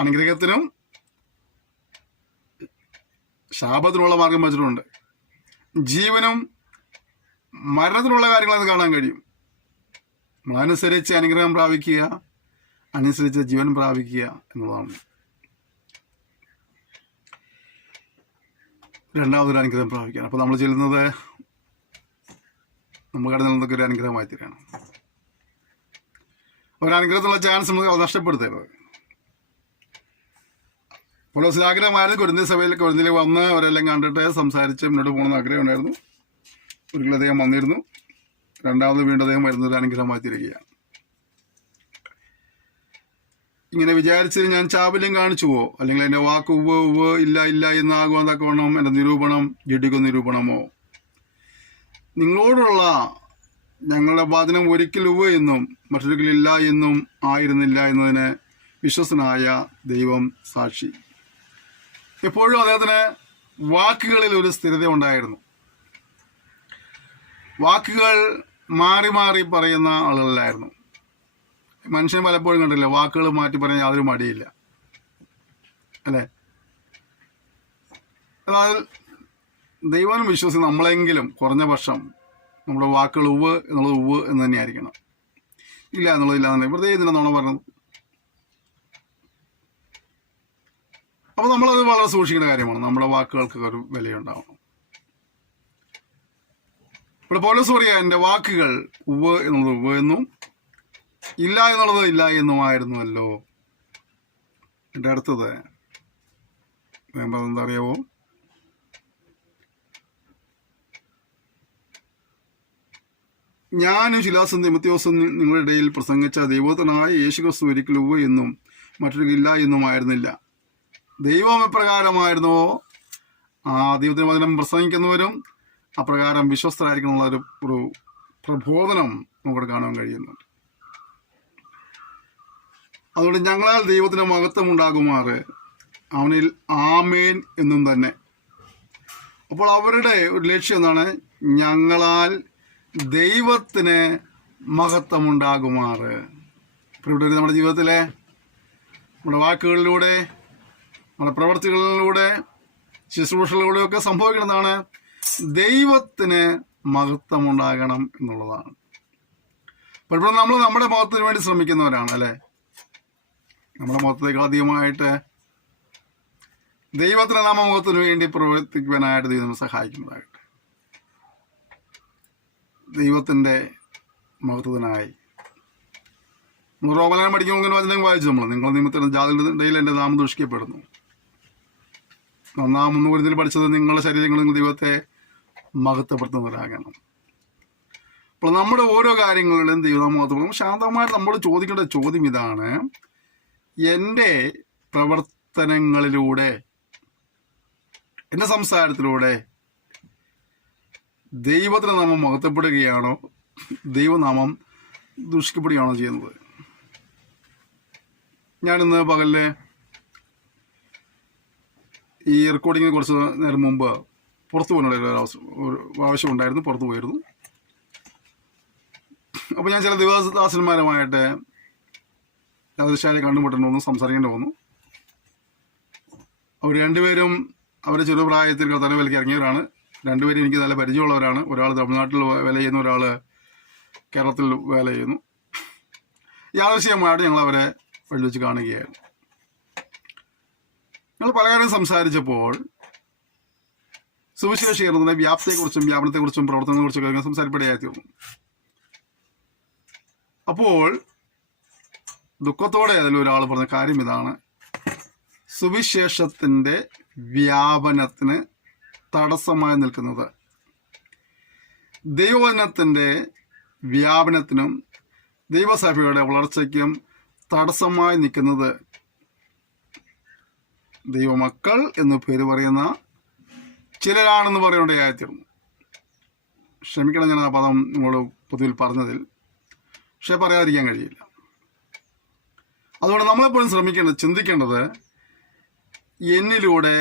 അനുഗ്രഹത്തിനും ശാപത്തിനുള്ള മാർഗം വെച്ചിട്ടുണ്ട്. ജീവനും മരണത്തിനുള്ള കാര്യങ്ങളെന്ന് കാണാൻ കഴിയും. നമ്മളനുസരിച്ച് അനുഗ്രഹം പ്രാപിക്കുക, അനുസരിച്ച് ജീവൻ പ്രാപിക്കുക എന്നുള്ളതാണ്. രണ്ടാമതൊരു അനുഗ്രഹം പ്രാപിക്കാൻ. അപ്പോൾ നമ്മൾ ചെല്ലുന്നത് നമ്മൾ കടന്നു നിന്നൊക്കെ ഒരു അനുഗ്രഹമായി തീരണം. ഒരനുഗ്രഹത്തിനുള്ള ചാൻസ് നമുക്ക് നഷ്ടപ്പെടുത്തരുത്. പൗലോസിന് ആഗ്രഹമായിരുന്നു കൊരിന്ത്യയിൽ വന്ന് അവരെല്ലാം കണ്ടിട്ട് സംസാരിച്ച് മുന്നോട്ട് പോകണമെന്ന് ആഗ്രഹം ഉണ്ടായിരുന്നു. ഒരിക്കലും അദ്ദേഹം വന്നിരുന്നു. രണ്ടാമത് വീണ്ടും അദ്ദേഹം വരുന്നത് ഒരു അനുഗ്രഹമായി തീരുകയാണ്. ഇങ്ങനെ വിചാരിച്ചത് ഞാൻ ചാബല്യം കാണിച്ചുവോ, അല്ലെങ്കിൽ എൻ്റെ വാക്ക് ഉവ്വ് ഉവ്വ് ഇല്ല ഇല്ല എന്നാകുവാൻ തക്കവണ്ണം എൻ്റെ നിരൂപണം ജഡിക നിരൂപണമോ? നിങ്ങളോടുള്ള ഞങ്ങളുടെ വാദനം ഒരിക്കൽ ഉവ്വ് എന്നും മറ്റൊരിക്കൽ ഇല്ല എന്നും ആയിരുന്നില്ല എന്നതിന് വിശ്വസനായ ദൈവം സാക്ഷി. എപ്പോഴും അദ്ദേഹത്തിന് വാക്കുകളിൽ ഒരു സ്ഥിരത ഉണ്ടായിരുന്നു. വാക്കുകൾ മാറി മാറി പറയുന്ന ആളുകളായിരുന്നു. മനുഷ്യൻ പലപ്പോഴും കണ്ടില്ല, വാക്കുകൾ മാറ്റി പറയാൻ യാതൊരു മടിയില്ല, അല്ലേ? എന്നാൽ ദൈവം വിശ്വസിച്ച് നമ്മളെങ്കിലും കുറഞ്ഞ പക്ഷം നമ്മുടെ വാക്കുകൾ ഉവ്വ് എന്നുള്ളത് ഉവ്വ് എന്ന് തന്നെയായിരിക്കണം. ഇല്ല എന്നുള്ളത് ഇല്ല എന്നുള്ളത് വെറുതെ ഇതിനെന്നാണോ പറഞ്ഞത്? അപ്പോൾ നമ്മളത് വളരെ സൂക്ഷിക്കേണ്ട കാര്യമാണ്. നമ്മുടെ വാക്കുകൾക്ക് ഒരു വിലയുണ്ടാവണം. ഇപ്പോൾ പൗലോസ് പറയാ, എൻ്റെ വാക്കുകൾ ഉവ്വ് എന്നുള്ളത് ഉവ്വ് എന്നും ഇല്ല എന്നുള്ളത് ഇല്ല എന്നുമായിരുന്നുവല്ലോ. എൻ്റെ അടുത്തത് എന്താ അറിയാവോ? ഞാനും ശിലാസും തിമോഥെയോസും നിങ്ങളുടെ ഇടയിൽ പ്രസംഗിച്ച ദൈവത്തിനായ യേശുക്രിസ്തു ഒരിക്കലും ഉവ്വ് എന്നും മറ്റൊരു ഇല്ല എന്നുമായിരുന്നില്ല. ദൈവം എപ്രകാരമായിരുന്നുവോ ദൈവത്തിന് വചനം പ്രസംഗിക്കുന്നവരും അപ്രകാരം വിശ്വസ്തരായിരിക്കണമെന്നുള്ള ഒരു പ്രബോധനം നമുക്ക് കാണാൻ കഴിയുന്നുണ്ട്. അതുകൊണ്ട് ഞങ്ങളാൽ ദൈവത്തിന് മഹത്വം ഉണ്ടാകുമാറ് അവനിൽ ആമേൻ എന്നും തന്നെ. അപ്പോൾ അവരുടെ ഒരു ലക്ഷ്യം എന്താണ്? ഞങ്ങളാൽ ദൈവത്തിന് മഹത്വം ഉണ്ടാകുമാറ്. ഇവിടെ നമ്മുടെ ജീവിതത്തിലെ നമ്മുടെ വാക്കുകളിലൂടെ നമ്മുടെ പ്രവർത്തികളിലൂടെ ശുശ്രൂഷകളിലൂടെയൊക്കെ സംഭവിക്കുന്നതാണ് ദൈവത്തിന് മഹത്വം ഉണ്ടാകണം എന്നുള്ളതാണ്. പലപ്പോഴും നമ്മൾ നമ്മുടെ മഹത്വത്തിന് വേണ്ടി ശ്രമിക്കുന്നവരാണ്, അല്ലേ? നമ്മുടെ മഹത്വത്തേക്കാൾ അധികമായിട്ട് ദൈവത്തിന് നാമമഹത്വത്തിന് വേണ്ടി പ്രവർത്തിക്കുവാനായിട്ട് ദൈവം സഹായിക്കുന്നതായിട്ട് ദൈവത്തിൻ്റെ മഹത്വത്തിനായി റോമലേഖനം പഠിക്കുമ്പോൾ ഇങ്ങനെ വചനം വായിച്ചു നിങ്ങൾ നിമിത്തം ജാതികളുടെ ഇടയിൽ എൻ്റെ നാമം ദുഷിക്കപ്പെടുന്നു. നാം 1 കൊരിന്ത്യയിൽ പഠിച്ചത് നിങ്ങളുടെ ശരീരങ്ങൾ നിങ്ങൾ ദൈവത്തെ മഹത്വപ്പെടുത്തുന്നവരാകണം. അപ്പോൾ നമ്മുടെ ഓരോ കാര്യങ്ങളിലും ദൈവനാമഹത്വം ശാന്തമായിട്ട് നമ്മൾ ചോദിക്കേണ്ട ചോദ്യം ഇതാണ്: എൻ്റെ പ്രവർത്തനങ്ങളിലൂടെ, എൻ്റെ സംസാരത്തിലൂടെ ദൈവത്തിന് നാമം മഹത്വപ്പെടുകയാണോ, ദൈവനാമം ദുഷിക്കപ്പെടുകയാണോ ചെയ്യുന്നത്? ഞാനിന്ന് പകലില് ഈ റെക്കോർഡിങ്ങിന് കുറച്ച് നേരം മുമ്പ് പുറത്തു പോകാനുള്ള ഒരു ആവശ്യം ഉണ്ടായിരുന്നു. പുറത്തു പോയിരുന്നു. അപ്പോൾ ഞാൻ ചില ദിവസദാസന്മാരുമായിട്ട് യാദൃശ്ചികമായി കണ്ടുമുട്ടേണ്ടി വന്നു, സംസാരിക്കേണ്ടി വന്നു. അവർ രണ്ടുപേരും അവരുടെ ചെറുപ്രായത്തിൽ കർത്താവിനെ വിലയ്ക്ക് ഇറങ്ങിയവരാണ്. രണ്ടുപേരും എനിക്ക് നല്ല പരിചയമുള്ളവരാണ്. ഒരാൾ തമിഴ്നാട്ടിൽ വേല ചെയ്യുന്നു, ഒരാൾ കേരളത്തിൽ വേല ചെയ്യുന്നു. യാദൃശ്ചികമായിട്ട് ഞങ്ങൾ അവരെ വഴി വെച്ച് കാണുകയായിരുന്നു. ഞങ്ങൾ പല കാര്യം സംസാരിച്ചപ്പോൾ സുവിശേഷീകരണത്തിൻ്റെ വ്യാപ്തിയെക്കുറിച്ചും വ്യാപനത്തെക്കുറിച്ചും പ്രവർത്തനങ്ങളെക്കുറിച്ചൊക്കെ സംസാരിപ്പടിയായി തീർന്നു. അപ്പോൾ ദുഃഖത്തോടെ അതിലൊരാൾ പറഞ്ഞ കാര്യം ഇതാണ്: സുവിശേഷത്തിൻ്റെ വ്യാപനത്തിന് തടസ്സമായി നിൽക്കുന്നത്, ദൈവവചനത്തിൻ്റെ വ്യാപനത്തിനും ദൈവസഭയുടെ വളർച്ചയ്ക്കും തടസ്സമായി നിൽക്കുന്നത് ദൈവമക്കൾ എന്ന് പേര് പറയുന്ന ചിലരാണെന്ന് പറയേണ്ടതായിത്തീർന്നു. ക്ഷമിക്കണം, ഞാൻ ആ പദം നിങ്ങളോട് പൊതുവിൽ പറഞ്ഞതിൽ, പക്ഷെ പറയാതിരിക്കാൻ കഴിയില്ല. അതുകൊണ്ട് നമ്മളെപ്പോഴും ചിന്തിക്കേണ്ടത് എന്നിലൂടെ,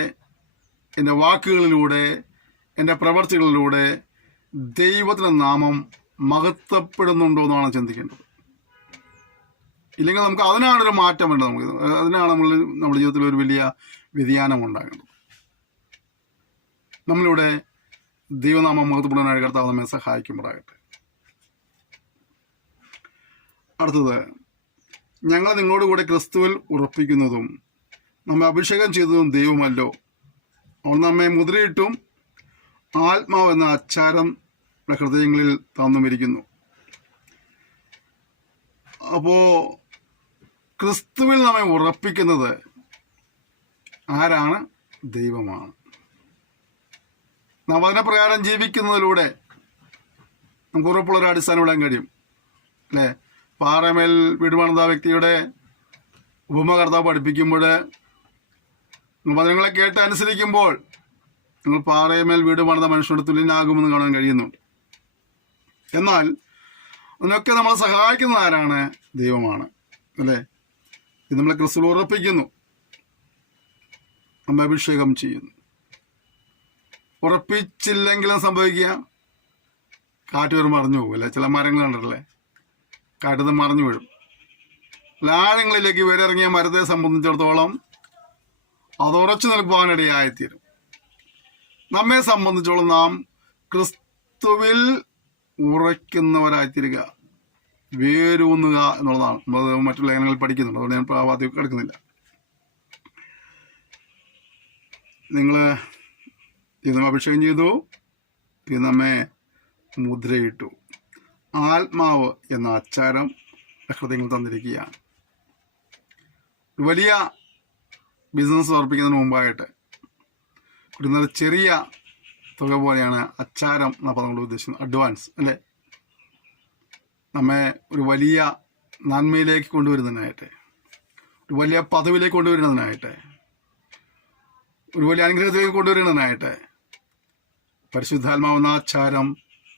എൻ്റെ വാക്കുകളിലൂടെ, എൻ്റെ പ്രവർത്തികളിലൂടെ ദൈവത്തിൻ്റെ നാമം മഹത്വപ്പെടുന്നുണ്ടോ എന്നാണ് ചിന്തിക്കേണ്ടത്. ഇല്ലെങ്കിൽ നമുക്ക് അതിനാണൊരു മാറ്റം വേണ്ടത്. അതിനാണ് നമ്മുടെ ജീവിതത്തിൽ ഒരു വലിയ വ്യതിയാനം ഉണ്ടാകേണ്ടത്. നമ്മളിവിടെ ദൈവനാമം മഹത്വപ്പെടുന്നതിനായി കർത്താവ് നമ്മെ സഹായിക്കുമ്പോഴാകട്ടെ. അടുത്തത്, ഞങ്ങൾ നിങ്ങളോട് കൂടെ ക്രിസ്തുവിൽ ഉറപ്പിക്കുന്നതും നമ്മെ അഭിഷേകം ചെയ്തതും ദൈവമല്ലോ. അവൻ നമ്മെ മുദ്രയിട്ടും ആത്മാവ് എന്ന അച്ചാരം ഹൃദയങ്ങളിൽ തന്നുമിരിക്കുന്നു. അപ്പോ ക്രിസ്തുവിൽ നമ്മെ ഉറപ്പിക്കുന്നത് ആരാണ്? ദൈവമാണ്. നാം വചനപ്രകാരം ജീവിക്കുന്നതിലൂടെ നമുക്ക് ഉറപ്പുള്ളൊരു അടിസ്ഥാനം ഇടാൻ കഴിയും, അല്ലേ? പാറമേൽ വീട് പണിത വ്യക്തിയുടെ ഉപമ കർത്താവ് പഠിപ്പിക്കുമ്പോൾ വചനങ്ങളെ കേട്ട് അനുസരിക്കുമ്പോൾ നിങ്ങൾ പാറയമേൽ വീട് പണിത മനുഷ്യരുടെ തുല്യനാകുമെന്ന് കാണാൻ കഴിയുന്നു. എന്നാൽ അതിനൊക്കെ നമ്മളെ സഹായിക്കുന്ന ആരാണ്? ദൈവമാണ്, അല്ലേ? ഇത് നമ്മളെ ക്രിസ്തുവിൽ ഉറപ്പിക്കുന്നു, നമ്മെ അഭിഷേകം ചെയ്യുന്നു. ഉറപ്പിച്ചില്ലെങ്കിലും സംഭവിക്കുക, കാറ്റ് വരും മറിഞ്ഞു പോകും, അല്ലെ? ചില മരങ്ങൾ കണ്ടിട്ടില്ലേ, കാറ്റത്ത് മറിഞ്ഞു വീഴും. ലാഴങ്ങളിലേക്ക് വേരിറങ്ങിയ മരത്തെ സംബന്ധിച്ചിടത്തോളം അത് ഉറച്ചു നിൽക്കുവാനിടയായിത്തീരും. നമ്മെ സംബന്ധിച്ചോളം നാം ക്രിസ്തുവിൽ ഉറയ്ക്കുന്നവരായിത്തീരുക, വേരൂന്നുക എന്നുള്ളതാണ്. നമ്മൾ മറ്റുള്ള ലേഖനങ്ങളിൽ പഠിക്കുന്നുണ്ട്, അതുകൊണ്ട് ഞാൻ പ്രാവാദ്യം എടുക്കുന്നില്ല. നിങ്ങൾ ഇത് അഭിഷേകം ചെയ്തു, ഇത് നമ്മെ മുദ്രയിട്ടു. ആത്മാവ് എന്ന അച്ചാരം ഹൃദയങ്ങൾ തന്നിരിക്കുകയാണ്. വലിയ ബിസിനസ് ഉറപ്പിക്കുന്നതിന് മുമ്പായിട്ട് കിട്ടുന്ന ചെറിയ തുക പോലെയാണ് അച്ചാരം എന്ന പദം കൊണ്ട് ഉദ്ദേശിക്കുന്നത്. അഡ്വാൻസ്, അല്ലേ? നമ്മെ ഒരു വലിയ നന്മയിലേക്ക് കൊണ്ടുവരുന്നതിനായിട്ട്, ഒരു വലിയ പദവിയിലേക്ക് കൊണ്ടുവരുന്നതിനായിട്ട്, ഒരു വലിയ അനുഗ്രഹത്തിലേക്ക് കൊണ്ടുവരുന്നതിനായിട്ട് പരിശുദ്ധാത്മാവെന്ന ആചാരം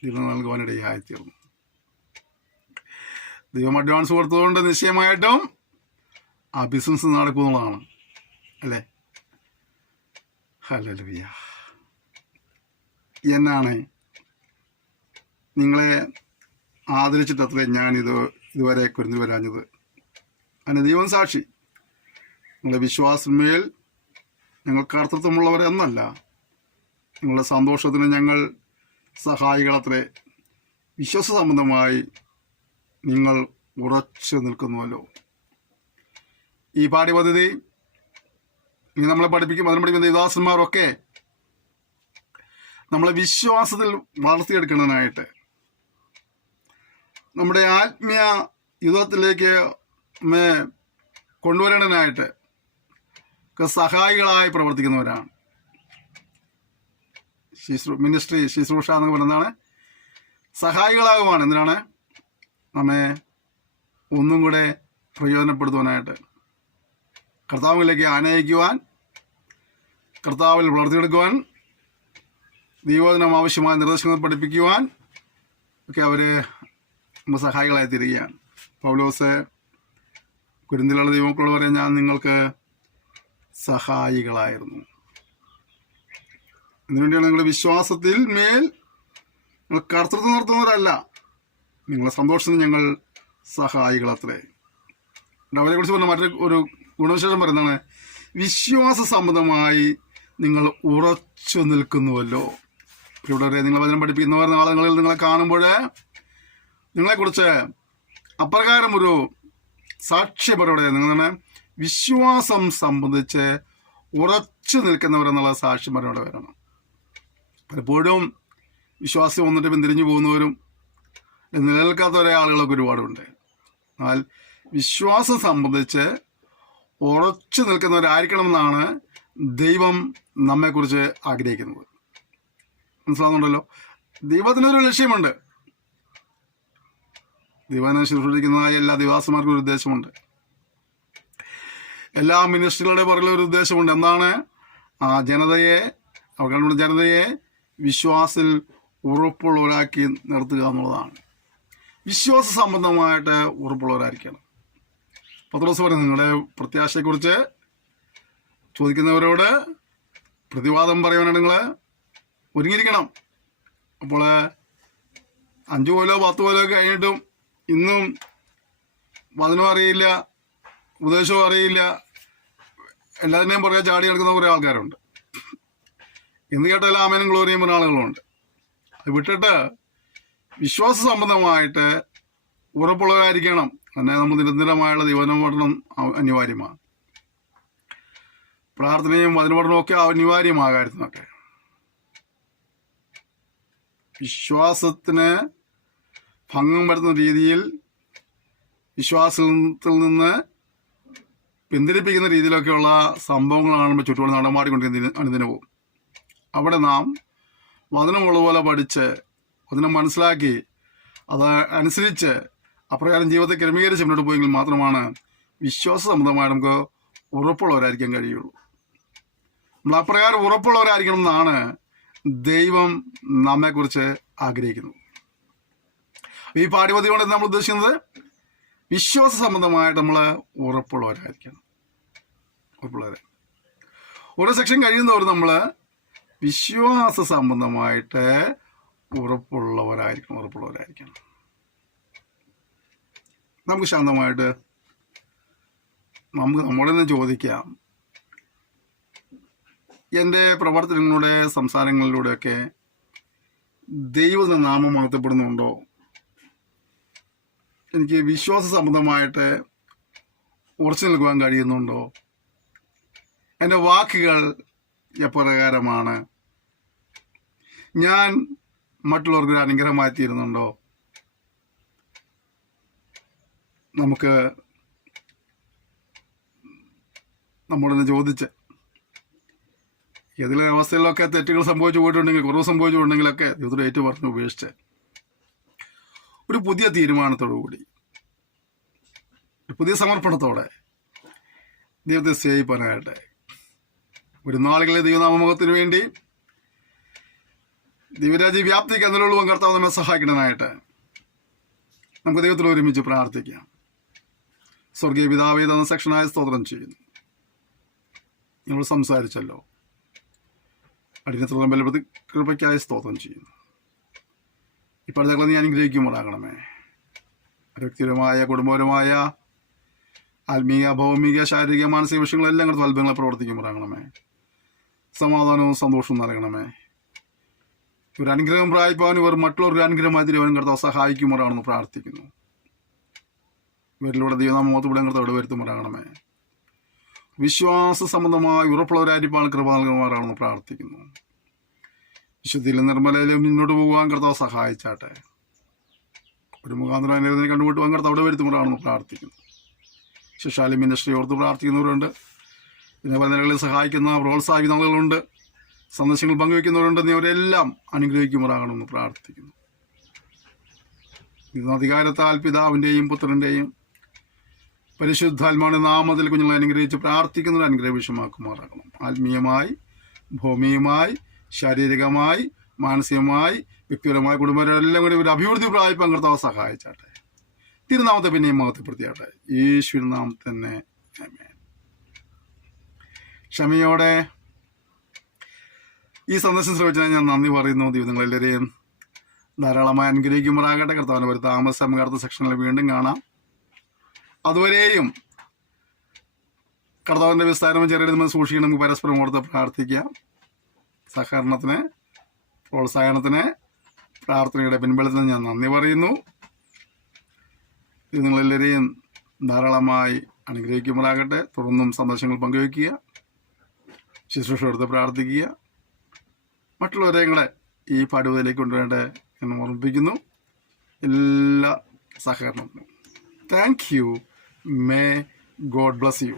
ഇതിന് നൽകുവാനിടയായിത്തീർന്നു. ദൈവം അഡ്വാൻസ് കൊടുത്തതുകൊണ്ട് നിശ്ചയമായിട്ടും ആ ബിസിനസ് നടക്കുന്നുള്ളതാണ്, അല്ലേ? ഹല്ലേലൂയ. എന്നാണ് നിങ്ങളെ ആദരിച്ചിട്ടത്രേ ഞാൻ ഇതുവരെ കുരുന്നു വരാഞ്ഞത്. അതിന് ദൈവം സാക്ഷി. നിങ്ങളുടെ വിശ്വാസമേൽ ഞങ്ങൾ കർത്തൃത്വമുള്ളവരെന്നല്ല, നിങ്ങളുടെ സന്തോഷത്തിന് ഞങ്ങൾ സഹായികളത്രേ. വിശ്വാസ സംബന്ധമായി നിങ്ങൾ ഉറച്ചു നിൽക്കുന്നുവല്ലോ. ഈ പാഠ്യപദ്ധതി ഇനി നമ്മളെ പഠിപ്പിക്കുന്ന ദേവദാസന്മാരൊക്കെ നമ്മളെ വിശ്വാസത്തിൽ വളർത്തിയെടുക്കുന്നതിനായിട്ട്, നമ്മുടെ ആത്മീയ യുദ്ധത്തിലേക്ക് കൊണ്ടുവരേണ്ടതിനായിട്ട് സഹായികളായി പ്രവർത്തിക്കുന്നവരാണ്. മിനിസ്ട്രി ശുശ്രൂഷ എന്നൊക്കെ പറയുന്നതാണ്. സഹായികളാകുവാണ്. എന്തിനാണ്? നമ്മെ ഒന്നും കൂടെ പ്രയോജനപ്പെടുത്തുവാനായിട്ട്, കർത്താവിലേക്ക് ആനയിക്കുവാൻ, കർത്താവിൽ വളർത്തിയെടുക്കുവാൻ, ദൈവവചനം ആവശ്യമായ നിർദ്ദേശങ്ങൾ പഠിപ്പിക്കുവാൻ ഒക്കെ അവർ നമ്മൾ സഹായികളായി തീരുകയാണ്. പൗലോസ് കുരിന്തിലുള്ള ദൈവമക്കളോട് ഞാൻ നിങ്ങൾക്ക് സഹായികളായിരുന്നു. അതിനുവേണ്ടിയാണ് നിങ്ങളുടെ വിശ്വാസത്തിൽ മേൽ നിങ്ങൾ കർത്തൃത്വം നടത്തുന്നവരല്ല, നിങ്ങളുടെ സന്തോഷത്തിന് ഞങ്ങൾ സഹായികളത്രേ. അവരെ കുറിച്ച് പറഞ്ഞ മറ്റൊരു ഗുണവിശേഷം പറയുന്നതാണ്, വിശ്വാസ സംബന്ധമായി നിങ്ങൾ ഉറച്ചു നിൽക്കുന്നുവല്ലോ. ഇവിടെ നിങ്ങൾ വചനം പഠിപ്പിക്കുന്നവർ നാളുകളിൽ നിങ്ങളെ കാണുമ്പോൾ നിങ്ങളെക്കുറിച്ച് അപ്രകാരം ഒരു സാക്ഷ്യപരയുടെ നിങ്ങളുടെ വിശ്വാസം സംബന്ധിച്ച് ഉറച്ചു നിൽക്കുന്നവരെന്നുള്ള സാക്ഷ്യപരയുടെ വരണം. പലപ്പോഴും വിശ്വാസം വന്നിട്ട് പിന്തിരിഞ്ഞു പോകുന്നവരും നിലനിൽക്കാത്ത ഒരേ ആളുകളൊക്കെ ഒരുപാടുണ്ട്. എന്നാൽ വിശ്വാസം സംബന്ധിച്ച് ഉറച്ചു നിൽക്കുന്നവരായിരിക്കണമെന്നാണ് ദൈവം നമ്മെക്കുറിച്ച് ആഗ്രഹിക്കുന്നത്. മനസ്സിലാകുന്നുണ്ടല്ലോ? ദൈവത്തിനൊരു ലക്ഷ്യമുണ്ട്. ദൈവനെ ശുശ്രൂഷിക്കുന്നതായ എല്ലാ ദിവസമാർക്കും ഒരു ഉദ്ദേശമുണ്ട്. എല്ലാ മിനിസ്ട്രികളുടെ പുറകിൽ ഒരു ഉദ്ദേശമുണ്ട്. എന്താണ്? ആ ജനതയെ വിശ്വാസത്തിൽ ഉറപ്പുള്ളവരാക്കി നിർത്തുക എന്നുള്ളതാണ്. വിശ്വാസ സംബന്ധമായിട്ട് ഉറപ്പുള്ളവരായിരിക്കണം. പത്രോസ് പറയുന്നത്, നിങ്ങളുടെ പ്രത്യാശയെക്കുറിച്ച് ചോദിക്കുന്നവരോട് പ്രതിവാദം പറയുവാനാണ് നിങ്ങൾ ഒരുങ്ങിയിരിക്കണം. അപ്പോൾ 5 കൊല്ലോ 10 കൊല്ലോ കഴിഞ്ഞിട്ടും ഇന്നും വചനവും അറിയില്ല, ഉപദേശവും അറിയില്ല, എല്ലാത്തിനെയും പുറകെ ചാടി കിടക്കുന്ന കുറേ ആൾക്കാരുണ്ട്. എന്ന് കേട്ടാൽ ആമേനും ഗ്ലോറിയും പറഞ്ഞ ആളുകളുണ്ട്. അത് വിട്ടിട്ട് വിശ്വാസ സംബന്ധമായിട്ട് ഉറപ്പുള്ളവരായിരിക്കണം. തന്നെ നമ്മൾ നിരന്തരമായുള്ള ദൈവവചന പഠനം അനിവാര്യമാണ്. പ്രാർത്ഥനയും വചന പഠനവും ഒക്കെ അനിവാര്യമാകാരുന്നൊക്കെ. വിശ്വാസത്തിന് ഭംഗം വരുന്ന രീതിയിൽ വിശ്വാസത്തിൽ നിന്ന് പിന്തിരിപ്പിക്കുന്ന രീതിയിലൊക്കെയുള്ള സംഭവങ്ങൾ കാണുമ്പോൾ ചുറ്റുപാട് നടമാടിക്കൊണ്ടിരിക്കുന്ന അനുദിനവും അവിടെ നാം വചനമുള്ളതുപോലെ പഠിച്ച് വചനം മനസ്സിലാക്കി അത് അനുസരിച്ച് അപ്രകാരം ജീവിതത്തെ ക്രമീകരിച്ച് മുന്നോട്ട് പോയെങ്കിൽ മാത്രമാണ് വിശ്വാസ സംബന്ധമായി നമുക്ക് ഉറപ്പുള്ളവരായിരിക്കാൻ കഴിയുള്ളൂ. നമ്മൾ അപ്രകാരം ഉറപ്പുള്ളവരായിരിക്കണം എന്നാണ് ദൈവം നമ്മെക്കുറിച്ച് ആഗ്രഹിക്കുന്നത്. ഈ പാഠ്യപദ്ധതി കൊണ്ട് നമ്മൾ ഉദ്ദേശിക്കുന്നത് വിശ്വാസ സംബന്ധമായിട്ട് നമ്മൾ ഉറപ്പുള്ളവരായിരിക്കണം. ഓരോ സെക്ഷൻ കഴിയുന്നവർ നമ്മൾ വിശ്വാസ സംബന്ധമായിട്ട് ഉറപ്പുള്ളവരായിരിക്കണം. നമുക്ക് ശാന്തമായിട്ട് നമ്മോട് തന്നെ ചോദിക്കാം, എൻ്റെ പ്രവർത്തനങ്ങളുടെ സംസാരങ്ങളിലൂടെയൊക്കെ ദൈവത്തിന്റെ നാമം മഹത്വപ്പെടുന്നുണ്ടോ? എനിക്ക് വിശ്വാസ സംബന്ധമായിട്ട് ഉറച്ചു നിൽക്കുവാൻ കഴിയുന്നുണ്ടോ? എൻ്റെ വാക്കുകൾ എപ്രകാരമാണ്? ഞാൻ മറ്റുള്ളവർക്ക് ഒരു അനുഗ്രഹമായി തീരുന്നുണ്ടോ? നമുക്ക് നമ്മളൊന്ന് ചോദിച്ച് ഏതെങ്കിലും അവസ്ഥയിലൊക്കെ തെറ്റുകൾ സംഭവിച്ചു പോയിട്ടുണ്ടെങ്കിൽ, കുറവ് സംഭവിച്ചു പോയിട്ടുണ്ടെങ്കിലൊക്കെ ദൈവത്തോട് ഏറ്റു പറഞ്ഞ് ഉപേക്ഷിച്ച് ഒരു പുതിയ തീരുമാനത്തോടുകൂടി, ഒരു പുതിയ സമർപ്പണത്തോടെ ദൈവത്തെ സേവിപ്പാനായിട്ട് ഒരു നാളുകളിലെ ദൈവനാമമുഖത്തിന് വേണ്ടി ദൈവരാജ്യ വ്യാപ്തിക്ക് അതിലുള്ള കർത്താവ് നമ്മെ സഹായിക്കണമായിട്ട് നമുക്ക് ദൈവത്തിൽ ഒരുമിച്ച് പ്രാർത്ഥിക്കാം. സ്വർഗീയ പിതാവേ, തന്ന സെക്ഷനായ സ്തോത്രം ചെയ്യുന്നു. നമ്മൾ സംസാരിച്ചല്ലോ, അടിയനത്തോളം ബലപ്പെടുത്തി കൃപയ്ക്കായി സ്തോത്രം ചെയ്യുന്നു. ഇപ്പോഴത്തെ നീ അനുഗ്രഹിക്കുമ്പോഴാകണമേ. വ്യക്തിപരമായ കുടുംബപരമായ ആത്മീയ, ഭൗമിക, ശാരീരിക, മാനസിക വിഷയങ്ങളെല്ലാം കൂടെ അത്ഭുതങ്ങളെ പ്രവർത്തിക്കുമ്പോഴാകണമേ. സമാധാനവും സന്തോഷവും നൽകണമേ. ഒരു അനുഗ്രഹം പ്രാപിപ്പാനും ഇവർ മറ്റുള്ളവർക്ക് അനുഗ്രഹമായി തീരുവാനും കർത്താവ് സഹായിക്കുമ്പോഴാണെന്ന് പ്രാർത്ഥിക്കുന്നു. ഇവരിലൂടെ ദൈവനാമോത്തുപിടം കർത്താവ് വരുത്തുമ്പോഴാകണമേ. വിശ്വാസ സംബന്ധമായി ഉറപ്പുള്ളവരായിരിക്കാൻ കൃപ നൽകുമാറാണെന്ന് പ്രാർത്ഥിക്കുന്നു. വിശുദ്ധിയിലും നിർമ്മലയിലും മുന്നോട്ട് പോകാൻ കർത്താവ് സഹായിച്ചാട്ടെ. ഒരു മുഖാന്തരം അനുഗ്രഹത്തിനെ കണ്ടുപിട്ടുവാൻ കർത്താവ് അവിടെ വരുത്തുമ്പോഴാണെന്ന് പ്രാർത്ഥിക്കുന്നു. ശിശാലി മിനിസ്ട്രി ഓർത്ത് പ്രാർത്ഥിക്കുന്നവരുണ്ട്. പിന്നെ പല നിലകളിൽ സഹായിക്കുന്ന പ്രോത്സാഹിക്കുന്ന ആളുകളുണ്ട്. സന്ദേശങ്ങൾ പങ്കുവയ്ക്കുന്നവരുണ്ട്. നീ അവരെല്ലാം അനുഗ്രഹിക്കുമാറാകണമെന്ന് പ്രാർത്ഥിക്കുന്നു. ഇന്ന് അധികാരത്താൽ പിതാവിൻ്റെയും പുത്രൻ്റെയും പരിശുദ്ധാത്മാവിന്റെ നാമത്തിൽ കുഞ്ഞുങ്ങളെ അനുഗ്രഹിച്ച് പ്രാർത്ഥിക്കുന്നവർ അനുഗ്രഹ വിഷയമാക്കുമാറാകണം. ആത്മീയമായി, ഭൗമികമായി, ശാരീരികമായി, മാനസികമായി, വ്യക്തിപരമായി, കുടുംബപരമെല്ലാം കൂടി ഒരു അഭിവൃദ്ധി പ്രാപിപ്പാൻ കർത്താവ് സഹായിച്ചാട്ടെ. തിരുനാമത്തെ പിന്നെയും മഹത്വപ്പെടുത്തിയാട്ടെ. യേശുവിൻ നാമത്തിൽ തന്നെ ആമേൻ. ക്ഷമയോടെ ഈ സന്ദേശം ശ്രമിച്ചാൽ ഞാൻ നന്ദി പറയുന്നു. നിങ്ങളെല്ലാവരെയും ധാരാളമായി അനുഗ്രഹിക്കുമാറാകട്ടെ. കർത്താവിൻ്റെ ഒരു താമസം അടുത്ത സെക്ഷനിൽ വീണ്ടും കാണാം. അതുവരെയും കർത്താവിൻ്റെ വിസ്താരം ചെറിയ സൂക്ഷിക്കണം. നമുക്ക് പരസ്പരം ഓർത്ത് പ്രാർത്ഥിക്കാം. സഹകരണത്തിന്, പ്രോത്സാഹനത്തിന്, പ്രാർത്ഥനയുടെ പിൻബലത്തിന് ഞാൻ നന്ദി പറയുന്നു. ഇത് നിങ്ങളെല്ലാവരെയും ധാരാളമായി അനുഗ്രഹിക്കുമാറാകട്ടെ. തുടർന്നും സന്ദേശങ്ങൾ പങ്കുവയ്ക്കുക, ശുശ്രൂഷ എടുത്ത് പ്രാർത്ഥിക്കുക. മറ്റുള്ളവരെ കൂടെ ഈ പാഠ്യപദ്ധതിയിലേക്ക് കൊണ്ടുവരേണ്ടത് എന്ന് ഓർമ്മിപ്പിക്കുന്നു. എല്ലാ സഹകരണത്തിനും thank you. May God bless you.